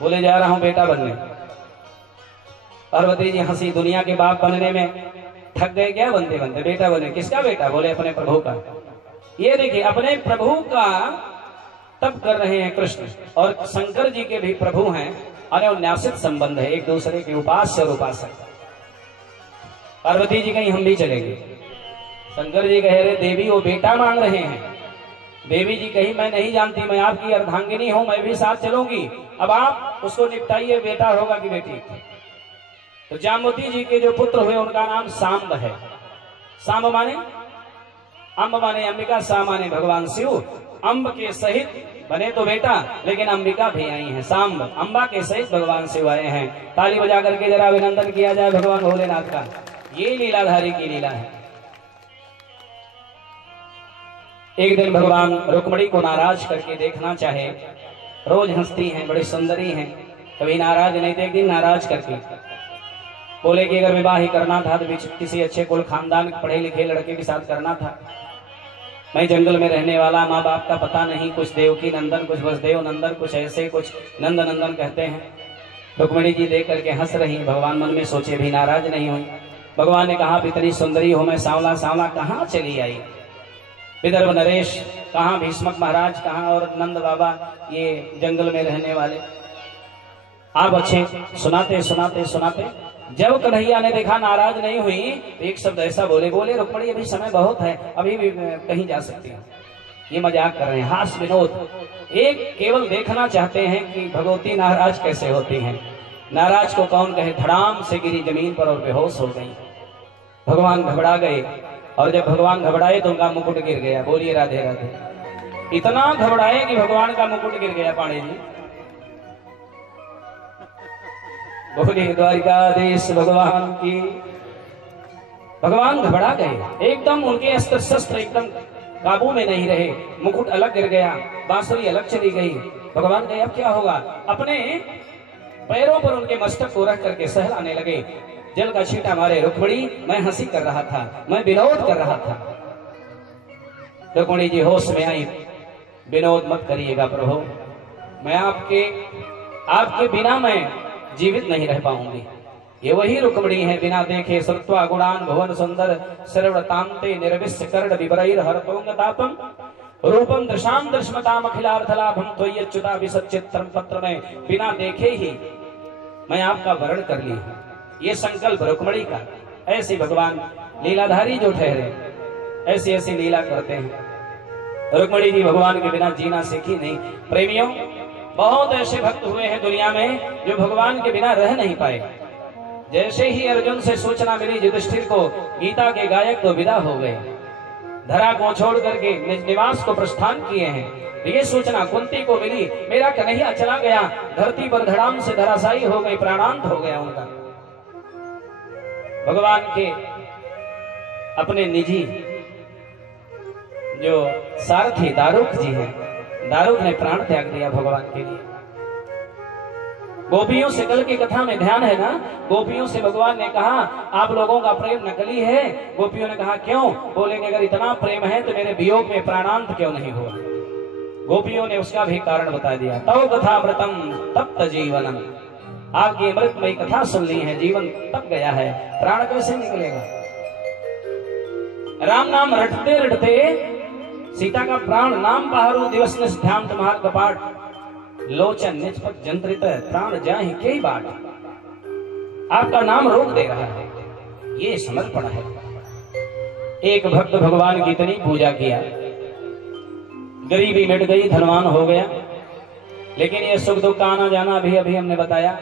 बोले जा रहा हूं बेटा बनने। पार्वती जी हंसी, दुनिया के बाप बनने में थक गए क्या? बनते बनते बेटा बने। किसका बेटा? बोले अपने प्रभु का। ये देखिए, अपने प्रभु का तप कर रहे हैं कृष्ण, और शंकर जी के भी प्रभु हैं। अनन्यासित संबंध है, एक दूसरे के उपास्य और उपासक। पार्वती जी कहीं हम भी चलेंगे। शंकर जी कह रहे देवी वो बेटा मांग रहे हैं। देवी जी कही मैं नहीं जानती, मैं आपकी अर्धांगिनी हूं, मैं भी साथ चलूंगी। अब आप उसको निपटाइए, बेटा होगा कि बेटी। तो जामवती जी के जो पुत्र हुए उनका नाम सांब है। सांब माने अम्ब माने अंबिका, सा माने भगवान शिव। अम्ब के सहित बने तो बेटा, लेकिन अंबिका भी आई है। सांब अम्बा के सहित भगवान शिव आए हैं। ताली बजा करके जरा अभिनंदन किया जाए भगवान भोलेनाथ का। ये लीलाधारी की लीला है। एक दिन भगवान रुक्मणी को नाराज करके देखना चाहे। रोज हंसती हैं, बड़ी सुंदरी हैं, कभी नाराज नहीं थे। एक दिन नाराज करके बोले कि अगर विवाह ही करना था तो किसी अच्छे कुल खानदान, पढ़े लिखे लड़के के साथ करना था। मैं जंगल में रहने वाला, माँ बाप का पता नहीं, कुछ देवकी नंदन, कुछ वसुदेव नंदन, कुछ ऐसे, कुछ नंद नंदन कहते हैं। रुक्मिणी जी देख करके हंस रही। भगवान मन में सोचे भी नाराज नहीं हुई। भगवान ने कहा इतनी सुंदरी हो मैं सांवला सांवला कहाँ चली आई? विदर्भ नरेश कहाँ, भीष्मक महाराज कहाँ, और नंद बाबा ये जंगल में रहने वाले। आप अच्छे सुनाते सुनाते सुनाते जब कन्हैया ने देखा नाराज नहीं हुई, एक शब्द ऐसा बोले, रुक्मिणी अभी समय बहुत है, अभी भी कहीं जा सकती है। ये मजाक कर रहे हैं, हास्य विनोद, एक केवल देखना चाहते हैं कि भगवती नाराज कैसे होती हैं। नाराज को कौन कहे। धड़ाम से गिरी जमीन पर और बेहोश हो गई। भगवान घबरा गए, और जब भगवान घबराए तो उनका मुकुट गिर गया। बोलिए राधे राधे। इतना घबराए कि भगवान का मुकुट गिर गया। पांडे जी बोलिए द्वारिकाधीश भगवान की। भगवान घबरा गए, एकदम उनके अस्त्र शस्त्र एकदम काबू में नहीं रहे। मुकुट अलग गिर गया, बांसुरी अलग चली गई। भगवान कहे अब क्या होगा। अपने पैरों पर उनके मस्तक को रख करके सहलाने लगे। जल का छींटा मारे। रुक्मिणी मैं हंसी कर रहा था, मैं विनोद कर रहा था। रुक्मिणी जी होश में आई। विनोद मत करिएगा प्रभु, मैं आपके बिना मैं जीवित नहीं रह पाऊंगी। ये वही रुक्मिणी है, बिना देखे श्रुत्वा गुणान भुवन सुंदर श्रवण तांते निर्विश्य कर्ण विबरैर हरतोंग तापम रूपम दृशाम दृश्मताम अखिलार्थ लाभम त्वय्युच्युता विसच्चित्रम पत्र में बिना देखे ही मैं आपका वर्ण कर ली हूं। ये संकल्प रुक्मिणी का। ऐसे भगवान लीलाधारी जो ठहरे, ऐसी ऐसी लीला करते हैं। रुक्मिणी जी भगवान के बिना जीना सीखी नहीं। प्रेमियों, बहुत ऐसे भक्त हुए हैं दुनिया में जो भगवान के बिना रह नहीं पाए। जैसे ही अर्जुन से सूचना मिली युधिष्ठिर को गीता के गायक तो विदा हो गए, धरा को छोड़ करके निज निवास को प्रस्थान किए हैं। ये सूचना कुंती को मिली, मेरा कन्हैया चला गया। धरती पर धड़ाम से धराशायी हो गई, प्राणांत हो गया उनका। भगवान के अपने निजी जो सारथी दारुक जी हैं, दारुक ने प्राण त्याग दिया भगवान के लिए। गोपियों से कल की कथा में ध्यान है ना, गोपियों से भगवान ने कहा आप लोगों का प्रेम नकली है। गोपियों ने कहा क्यों? बोले अगर इतना प्रेम है तो मेरे वियोग में प्राणांत क्यों नहीं हुआ। गोपियों ने उसका भी कारण बता दिया। तव कथामृतम तप्त जीवनम, आपकी अमृतमयी कथा सुन ली है, जीवन तप गया है, प्राण कैसे निकलेगा। राम नाम रटते रटते सीता का प्राण नाम बहारू दिवस निस ध्यान तुम्हार कपाट लोचन निष्पक जंत्रित प्राण जाहि के बाट। आपका नाम रोक दे रहा है, ये समर्पण है। एक भक्त भगवान की इतनी पूजा किया, गरीबी मिट गई, धनवान हो गया। लेकिन ये सुख दुख का आना जाना भी अभी हमने बताया,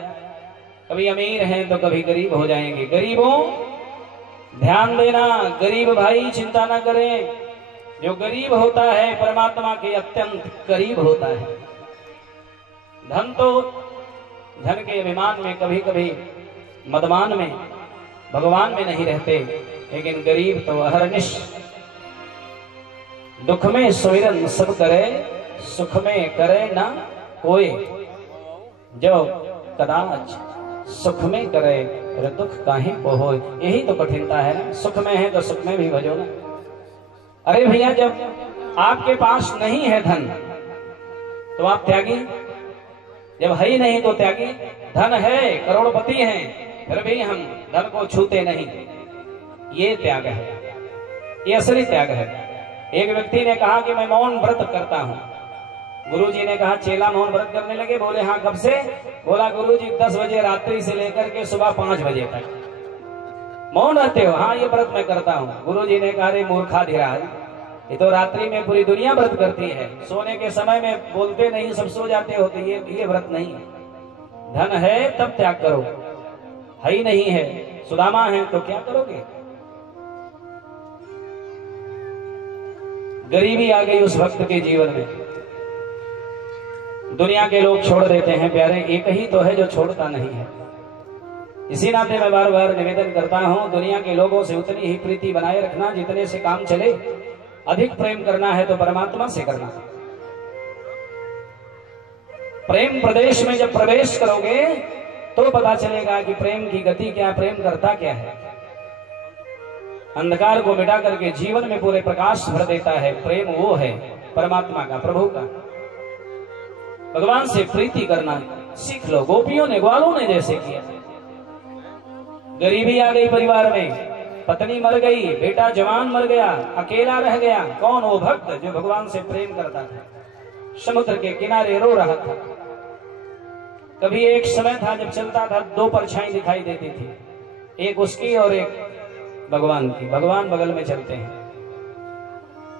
कभी अमीर हैं तो कभी गरीब हो जाएंगे। गरीबों ध्यान देना, गरीब भाई चिंता ना करें। जो गरीब होता है परमात्मा के अत्यंत करीब होता है। धन तो धन के अभिमान में, कभी कभी मदमान में, भगवान में नहीं रहते। लेकिन गरीब तो अहरनिश दुख में सोइरन सब करे, सुख में करे ना कोई। जो कदाच सुख में करे दुख काहे को हो। यही तो कठिनता है ना, सुख में है तो सुख में भी भजो ना। अरे भैया जब आपके पास नहीं है धन तो आप त्यागी, जब है ही नहीं तो त्यागी। धन है, करोड़पति हैं, फिर भी हम धन को छूते नहीं। ये त्याग है, ये असली त्याग है। एक व्यक्ति ने कहा कि मैं मौन व्रत करता हूं। गुरुजी ने कहा चेला मौन व्रत करने लगे। बोले हाँ कब से? बोला गुरुजी 10 बजे रात्रि से लेकर के सुबह 5 बजे तक मौन रहते हो। हाँ ये व्रत मैं करता हूँ। गुरुजी ने कहा रे मूर्खाधिराज, ये तो रात्रि में पूरी दुनिया व्रत करती है, सोने के समय में बोलते नहीं, सब सो जाते होते। ये व्रत नहीं है। धन है तब त्याग करो, है ही नहीं है, सुदामा है तो क्या करोगे। गरीबी आ गई उस भक्त के जीवन में। दुनिया के लोग छोड़ देते हैं प्यारे, एक ही तो है जो छोड़ता नहीं है। इसी नाते मैं बार बार निवेदन करता हूं, दुनिया के लोगों से उतनी ही प्रीति बनाए रखना जितने से काम चले। अधिक प्रेम करना है तो परमात्मा से करना। प्रेम प्रदेश में जब प्रवेश करोगे तो पता चलेगा कि प्रेम की गति क्या, प्रेम करता क्या है। अंधकार को मिटा करके जीवन में पूरे प्रकाश भर देता है। प्रेम वो है परमात्मा का, प्रभु का। भगवान से प्रीति करना सीख लो। गोपियों ने, ग्वालों ने जैसे किया। गरीबी आ गई परिवार में, पत्नी मर गई, बेटा जवान मर गया, अकेला रह गया। कौन? वो भक्त जो भगवान से प्रेम करता था, समुद्र के किनारे रो रहा था। कभी एक समय था जब चलता था, दो परछाई दिखाई देती थी, एक उसकी और एक भगवान की। भगवान बगल में चलते हैं,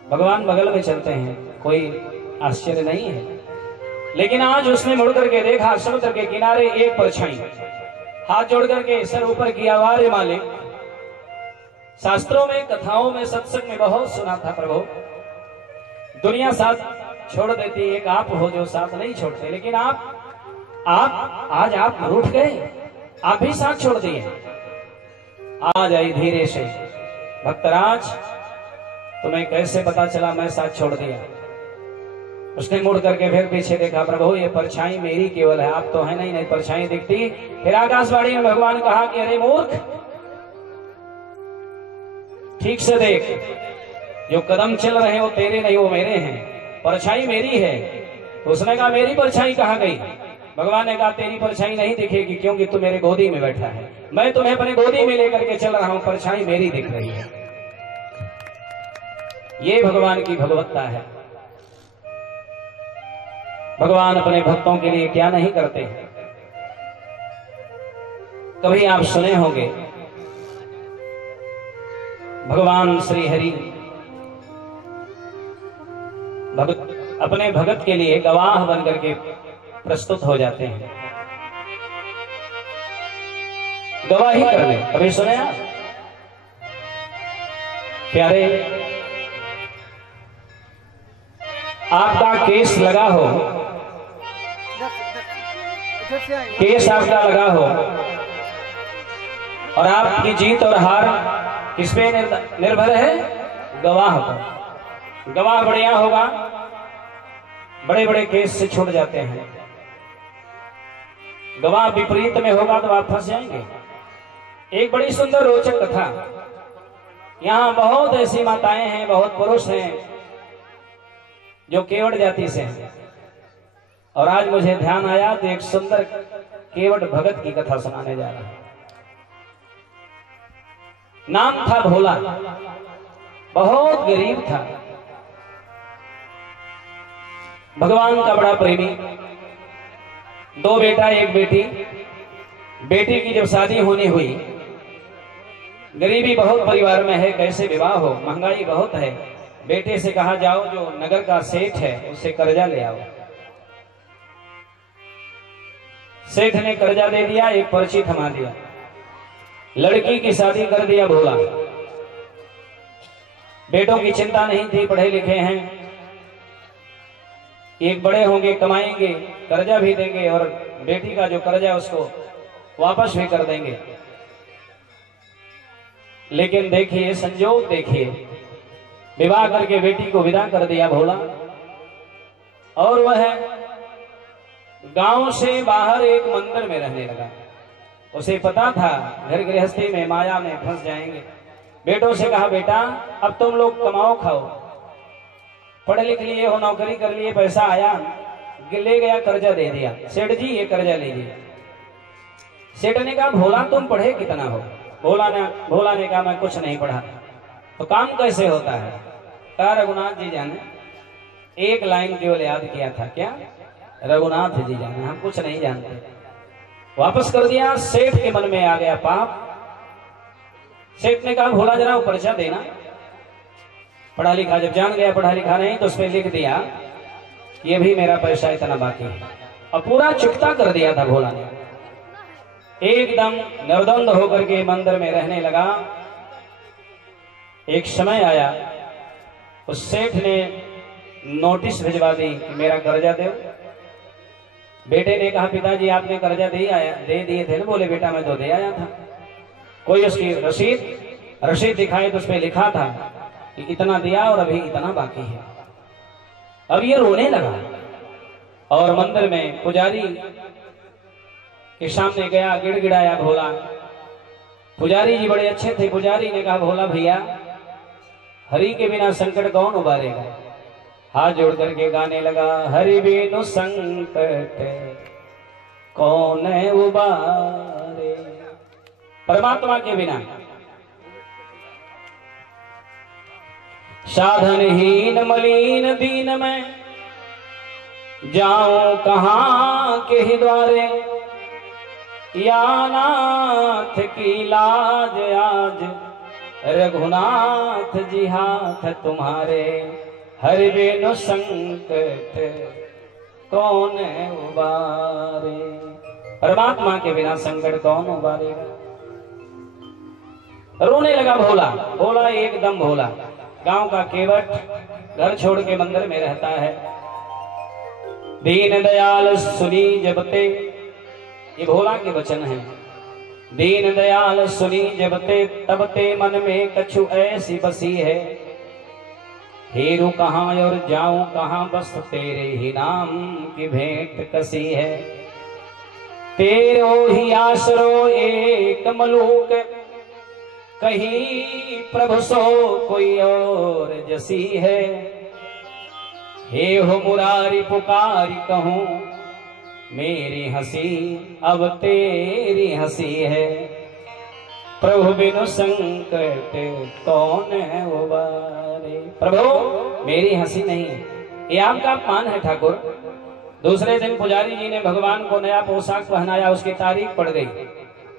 भगवान बगल में चलते हैं, कोई आश्चर्य नहीं है। लेकिन आज उसने मुड़ करके देखा, समुद्र के किनारे एक परछाई, हाथ जोड़ करके सर ऊपर किया, वारे मालिक। शास्त्रों में, कथाओं में, सत्संग में बहुत सुना था प्रभु, दुनिया साथ छोड़ देती, एक आप हो जो साथ नहीं छोड़ते। लेकिन आप आज आप रूठ गए, आप भी साथ छोड़ दिए। आज आई धीरे से, भक्तराज तुम्हें कैसे पता चला मैं साथ छोड़ दिया? उसने मुड़ करके फिर पीछे देखा, प्रभु ये परछाई मेरी केवल है, आप तो है नहीं परछाई दिखती। फिर आकाशवाणी में भगवान कहा कि अरे मूर्ख, ठीक से देख, जो कदम चल रहे हैं वो तेरे नहीं, वो मेरे हैं, परछाई मेरी है। उसने कहा मेरी परछाई कहाँ गई? भगवान ने कहा तेरी परछाई नहीं दिखेगी, क्योंकि तू मेरे गोदी में बैठा है, मैं तुम्हें अपने गोदी में लेकर के चल रहा हूं, परछाई मेरी दिख रही है। ये भगवान की भगवत्ता है। भगवान अपने भक्तों के लिए क्या नहीं करते हैं। कभी आप सुने होंगे भगवान श्री हरि अपने भगत के लिए गवाह बनकर के प्रस्तुत हो जाते हैं, गवाही करने। कभी सुने आप? प्यारे, आपका केस लगा हो, केस आपका लगा हो, और आपकी जीत और हार किस पे निर्भर है? गवाह पर। गवाह बढ़िया होगा, बड़े बड़े केस से छूट जाते हैं। गवाह विपरीत में होगा तो आप फंस जाएंगे। एक बड़ी सुंदर रोचक कथा, यहां बहुत ऐसी माताएं हैं, बहुत पुरुष हैं जो केवट जाति से हैं। और आज मुझे ध्यान आया तो एक सुंदर केवट भगत की कथा सुनाने जा रहा हूं। नाम था भोला, बहुत गरीब था, भगवान का बड़ा प्रेमी, दो बेटा एक बेटी। बेटी की जब शादी होनी हुई, गरीबी बहुत परिवार में है, कैसे विवाह हो, महंगाई बहुत है। बेटे से कहा जाओ जो नगर का सेठ है उससे कर्जा ले आओ। सेठ ने कर्जा दे दिया, एक पर्ची थमा दिया, लड़की की शादी कर दिया भोला। बेटों की चिंता नहीं थी, पढ़े लिखे हैं, एक बड़े होंगे, कमाएंगे, कर्जा भी देंगे और बेटी का जो कर्जा है उसको वापस भी कर देंगे। लेकिन देखिए संजोग, देखिए विवाह करके बेटी को विदा कर दिया भोला, और वह गांव से बाहर एक मंदिर में रहने लगा। उसे पता था घर गृहस्थी में माया में फंस जाएंगे। बेटों से कहा बेटा अब तुम लोग कमाओ खाओ, पढ़ लिख लिए हो, नौकरी कर लिए, पैसा आया, ले गया, कर्जा दे दिया। सेठ जी ये कर्जा लीजिए। सेठ ने कहा भोला तुम पढ़े कितना हो? भोला ने कहा मैं कुछ नहीं पढ़ा। तो काम कैसे होता है? कहा रघुनाथ जी जाने, एक लाइन केवल याद किया था, क्या? रघुनाथ जी जाने, हम कुछ नहीं जानते। वापस कर दिया। सेठ के मन में आ गया पाप। सेठ ने कहा भोला जरा वो पर्चा देना। पढ़ा लिखा जब जान गया, पढ़ा लिखा नहीं, तो उसमें लिख दिया ये भी मेरा पैसा इतना बाकी है, और पूरा चुकता कर दिया था भोला ने। एकदम निर्द्वंद होकर के मंदिर में रहने लगा। एक समय आया, उस सेठ ने नोटिस भिजवा दी कि मेरा कर्जा दो। बेटे ने कहा पिताजी आपने कर्जा दे दिए थे ना? बोले बेटा मैं तो दे आया था। कोई उसकी रसीद दिखाए तो उसमें लिखा था कि इतना दिया और अभी इतना बाकी है। अब ये रोने लगा और मंदिर में पुजारी के सामने गया, गिड़गिड़ाया भोला, पुजारी जी बड़े अच्छे थे। पुजारी ने कहा भोला भैया, हरि के बिना संकट कौन उबारेगा। हाथ जोड़ करके गाने लगा, हरि बिनु संकट कौन उबारे। परमात्मा के बिना साधनहीन मलिन दीन में जाऊं कहां के ही द्वारे। या नाथ की लाज आज रघुनाथ जी हाथ तुम्हारे। हरि बिनु संकट कौन उबारे। परमात्मा के बिना संकट कौन उबारेगा। रोने लगा भोला। भोला एकदम भोला, गांव का केवट, घर छोड़ के मंदिर में रहता है। दीन दयाल सुनी जबते, ये भोला के वचन हैं। दीन दयाल सुनी जबते, तबते मन में कछु ऐसी बसी है। हेरू कहाँ और जाऊं कहाँ, बस तेरे ही नाम की भेंट कसी है। तेरो ही आसरो एक मलूक, कहीं प्रभु सो कोई और जसी है। हे हो मुरारी पुकारी कहूं, मेरी हंसी अब तेरी हंसी है। प्रभु बिनु संकट कौन उबारे। प्रभु मेरी हंसी नहीं है, ये आपका अपमान है ठाकुर। दूसरे दिन पुजारी जी ने भगवान को नया पोशाक पहनाया। उसकी तारीख पड़ गई।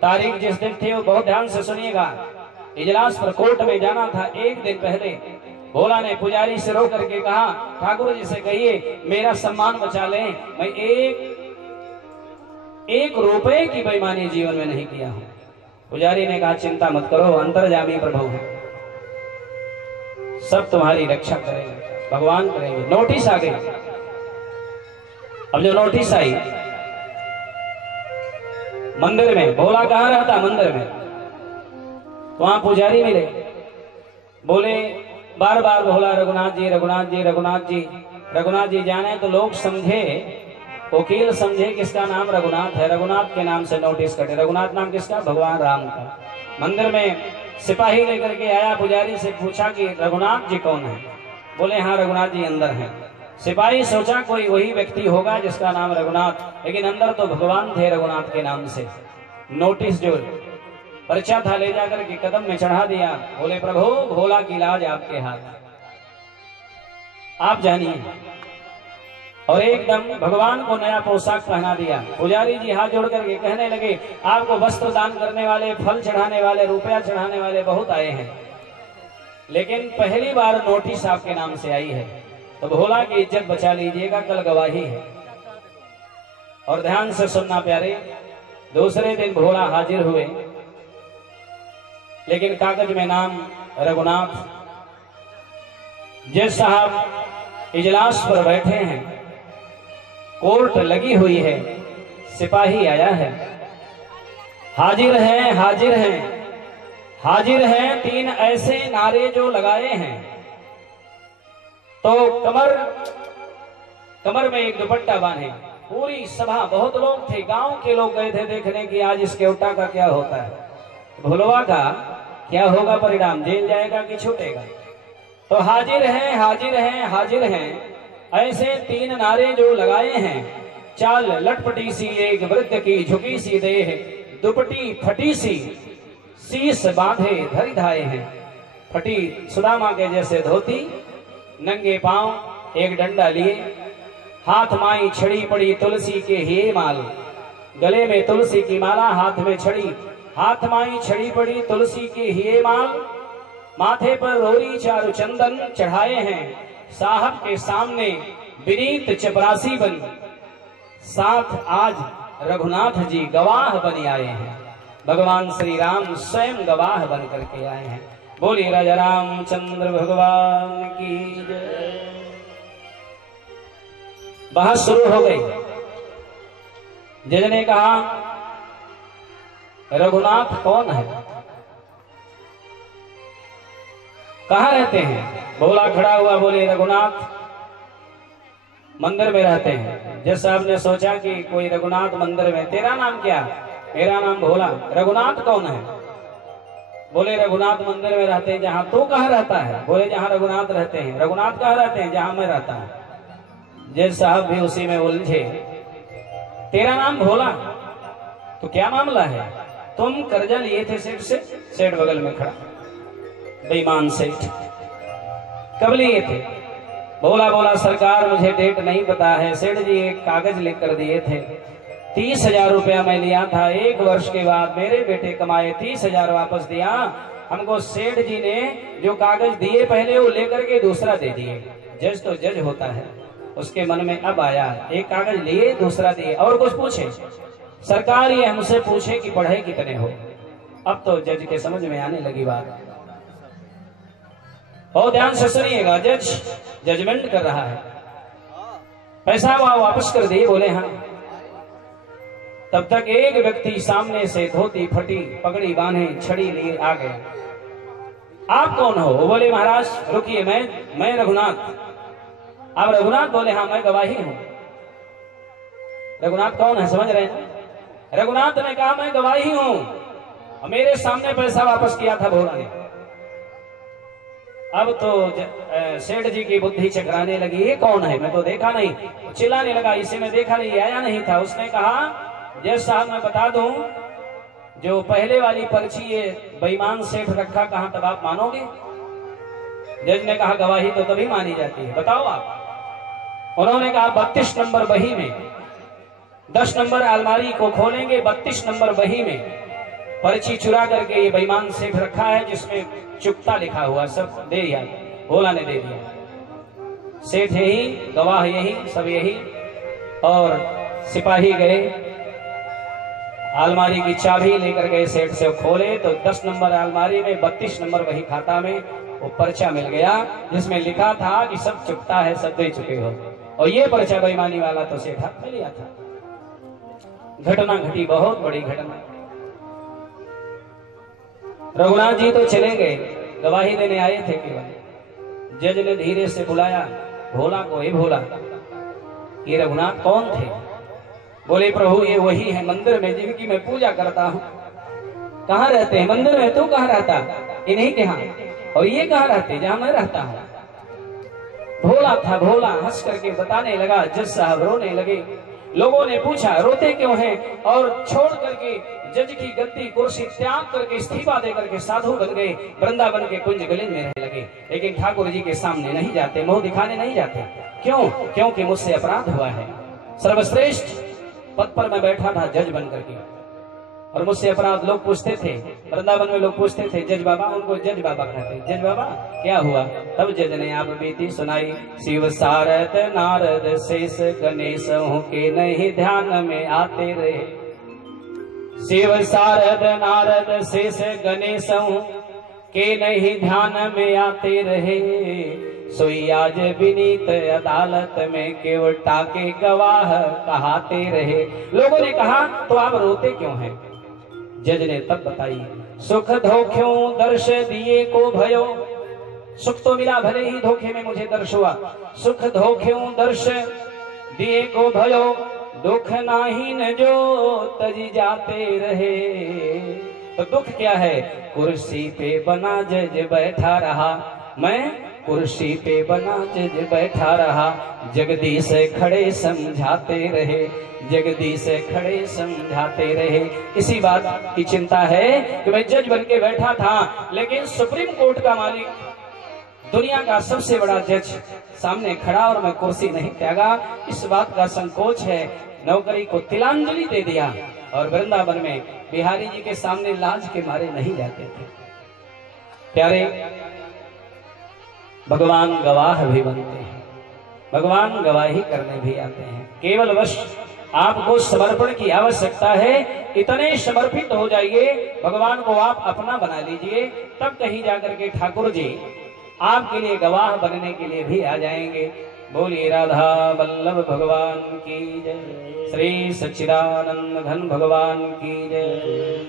तारीख जिस दिन थी वो बहुत ध्यान से सुनिएगा। इजलास पर कोर्ट में जाना था। एक दिन पहले भोला ने पुजारी से रो करके कहा, ठाकुर जी से कहिए मेरा सम्मान बचा लें, मैं एक रुपए की बेईमानी जीवन में नहीं किया हूं। पुजारी ने कहा चिंता मत करो, अंतर्यामी प्रभु है, सब तुम्हारी रक्षा करेंगे, भगवान करेंगे। नोटिस आ गई। अब जो नोटिस आई मंदिर में, भोला कहाँ रहता मंदिर में, वहां पुजारी मिले। बोले बार बार भोला रघुनाथ जी रघुनाथ जी रघुनाथ जी रघुनाथ जी जाने तो लोग समझे, वकील समझे किसका नाम रघुनाथ है, रघुनाथ के नाम से नोटिस कटे। रघुनाथ नाम किसका? भगवान राम का। मंदिर में सिपाही लेकर के आया, पुजारी से पूछा कि रघुनाथ जी कौन है। बोले हाँ रघुनाथ जी अंदर हैं। सिपाही सोचा कोई वही व्यक्ति होगा जिसका नाम रघुनाथ, लेकिन अंदर तो भगवान थे रघुनाथ के नाम से। नोटिस जो पर्चा था ले जाकर के कदम में चढ़ा दिया। बोले प्रभु भोला की लाज आपके हाथ, आप जानिए। और एकदम भगवान को नया पोशाक पहना दिया। पुजारी जी हाथ जोड़ करके कहने लगे आपको वस्त्र दान करने वाले, फल चढ़ाने वाले, रुपया चढ़ाने वाले बहुत आए हैं, लेकिन पहली बार नोटिस आपके नाम से आई है, तो भोला की इज्जत बचा लीजिएगा, कल गवाही है। और ध्यान से सुनना प्यारे, दूसरे दिन भोला हाजिर हुए, लेकिन कागज में नाम रघुनाथ। जज साहब इजलास पर बैठे हैं, कोर्ट लगी हुई है, सिपाही आया है, हाजिर हैं हाजिर हैं हाजिर हैं। तीन ऐसे नारे जो लगाए हैं, तो कमर में एक दुपट्टा बांधे। पूरी सभा, बहुत लोग थे, गांव के लोग गए थे देखने की आज इस केवटा का क्या होता है, भोलवा का क्या होगा परिणाम, जेल जाएगा कि छूटेगा। तो हाजिर हैं हाजिर हैं हाजिर हैं, ऐसे तीन नारे जो लगाए हैं। चाल लटपटी सी एक वृद्ध की झुकी सी देह, दुपट्टी फटी सी शीश बांधे धरी धाए हैं। फटी सुदामा के जैसे धोती, नंगे पांव एक डंडा लिए, हाथ माई छड़ी पड़ी तुलसी के ही माल, गले में तुलसी की माला, हाथ में छड़ी, हाथ माई छड़ी पड़ी तुलसी के ही माल, माथे पर रोरी चारु चंदन चढ़ाए हैं। साहब के सामने विनीत चपरासी बन, साथ आज रघुनाथ जी गवाह बन आए हैं। भगवान श्री राम स्वयं गवाह बन करके आए हैं। बोलिए राजा रामचंद्र भगवान की जय। बहस शुरू हो गई। जज ने कहा रघुनाथ कौन है, कहाँ रहते हैं? भोला खड़ा हुआ, बोले रघुनाथ मंदिर में रहते हैं। जज साहब ने सोचा कि कोई रघुनाथ मंदिर में, तेरा नाम क्या? मेरा नाम भोला। रघुनाथ कौन है? बोले रघुनाथ मंदिर में रहते हैं। जहां तू कहाँ रहता है? बोले जहां रघुनाथ रहते हैं। रघुनाथ कहाँ रहते हैं? जहां मैं रहता हूं। जज साहब भी उसी में उलझे। तेरा नाम भोला, तो क्या मामला है? तुम कर्जा लिए थे सेठ से? सेठ बगल में खड़ा, बेईमान सेठ। कब लिए थे? बोला बोला सरकार मुझे डेट नहीं पता है। सेठ जी एक कागज लिख कर दिए थे, 30,000 रुपया मैं लिया था। 1 वर्ष के बाद मेरे बेटे कमाए 30,000 वापस दिया। हमको सेठ जी ने जो कागज दिए पहले वो लेकर के दूसरा दे दिए। जज तो जज होता है, उसके मन में अब आया, एक कागज लिए दूसरा दिए। और कुछ पूछे? सरकार ये हमसे पूछे कि पढ़े कितने हो। अब तो जज के समझ में आने लगी बात। बहुत ध्यान से सुनिएगा, जज जजमेंट कर रहा है। पैसा वापस कर दिए? बोले हाँ। तब तक एक व्यक्ति सामने से धोती फटी, पगड़ी बांधे, छड़ी लिए आ गए। आप कौन हो? वो बोले महाराज रुकिए, मैं रघुनाथ। आप रघुनाथ? बोले हाँ मैं गवाही हूं। रघुनाथ कौन है समझ रहे हैं? रघुनाथ ने कहा मैं गवाही हूं, मेरे सामने पैसा वापस किया था भोला ने। अब तो सेठ जी की बुद्धि चकराने लगी, ये कौन है? मैं तो देखा नहीं। चिल्लाने लगा, इसे मैं देखा नहीं, आया नहीं था। उसने कहा जज साहब मैं बता दूं, जो पहले वाली पर्ची ये बेईमान सेठ रखा, कहां तब आप मानोगे? जज ने कहा गवाही तो तभी मानी जाती है, बताओ आप। उन्होंने कहा 32 नंबर बही में, 10 नंबर अलमारी को खोलेंगे, 32 नंबर बही में पर्ची चुरा करके ये बेईमान सेठ रखा है, जिसमें चुकता लिखा हुआ, सब दे दिया। भोला ने दे दिया। सेठ यही, गवाह यही, सब यही। और सिपाही गए, अलमारी की चाबी लेकर गए, सेठ से खोले तो 10 नंबर अलमारी में 32 नंबर वही खाता में वो पर्चा मिल गया, जिसमें लिखा था कि सब चुकता है, सब दे चुके हो। और ये पर्चा बेईमानी वाला तो सेठ हाथ में लिया था। घटना घटी, बहुत बड़ी घटना। रघुनाथ जी तो चले गए, गवाही देने आए थे केवल। जज ने धीरे से बुलाया भोला को, हे भोला ये रघुनाथ कौन थे? बोले प्रभु ये वही है मंदिर में जिनकी मैं पूजा करता हूँ। कहाँ रहते हैं? मंदिर में। तू कहाँ रहता? इन्हीं के यहाँ। और ये कहाँ रहते? जहाँ मैं रहता हूँ। भोला था, भोला हंस करके बताने लगा। जज साहब रोने लगे। लोगों ने पूछा रोते क्यों हैं? और छोड़ करके जज की गद्दी कुर्सी त्याग करके इस्तीफा दे करके साधु बन गए, वृंदावन के कुंज गलिन में रहने लगे। लेकिन ठाकुर जी के सामने नहीं जाते, मुंह दिखाने नहीं जाते। क्यों? क्योंकि मुझसे अपराध हुआ है। सर्वश्रेष्ठ पद पर मैं बैठा था जज बन करके, और मुझसे अपराध लोग पूछते थे। वृंदावन में लोग पूछते थे जज बाबा, उनको जज बाबा कहते। जज बाबा क्या हुआ? तब जज ने आप बीती सुनाई। शिव सारद नारद शेष गणेश के नहीं ध्यान में आते रहे। शिव सारद नारद शेष गणेश के नहीं ध्यान में आते रहे। सोई आज विनीत अदालत में केवल टाके गवाह कहाते रहे। लोगों ने कहा तो आप रोते क्यों हैं? जज ने तब बताई, सुख धोख्यों दर्श दिए को भयो। सुख तो मिला, भले ही धोखे में मुझे दर्श हुआ। सुख धोख्यों दर्श दिए को भयो, दुख नाही न जो तजी जाते रहे। तो दुख क्या है? कुर्सी पे बना जज बैठा रहा, मैं कुर्सी पे बना जज बैठा रहा। जगदीश खड़े समझाते रहे, जगदीश खड़े समझाते रहे। इसी बात की चिंता है कि मैं जज बन के बैठा था, लेकिन सुप्रीम कोर्ट का मालिक, दुनिया का सबसे बड़ा जज सामने खड़ा और मैं कुर्सी नहीं त्यागा। इस बात का संकोच है। नौकरी को तिलांजलि दे दिया। और वृंदावन में बिहारी जी के सामने लाज के मारे नहीं जाते थे। प्यारे, भगवान गवाह भी बनते हैं, भगवान गवाही करने भी आते हैं। केवल बस आपको समर्पण की आवश्यकता है। इतने समर्पित हो जाइए, भगवान को आप अपना बना लीजिए, तब कहीं जाकर के ठाकुर जी आपके लिए गवाह बनने के लिए भी आ जाएंगे। बोलिए राधा वल्लभ भगवान की जय, श्री सच्चिदानंद घन भगवान की जय।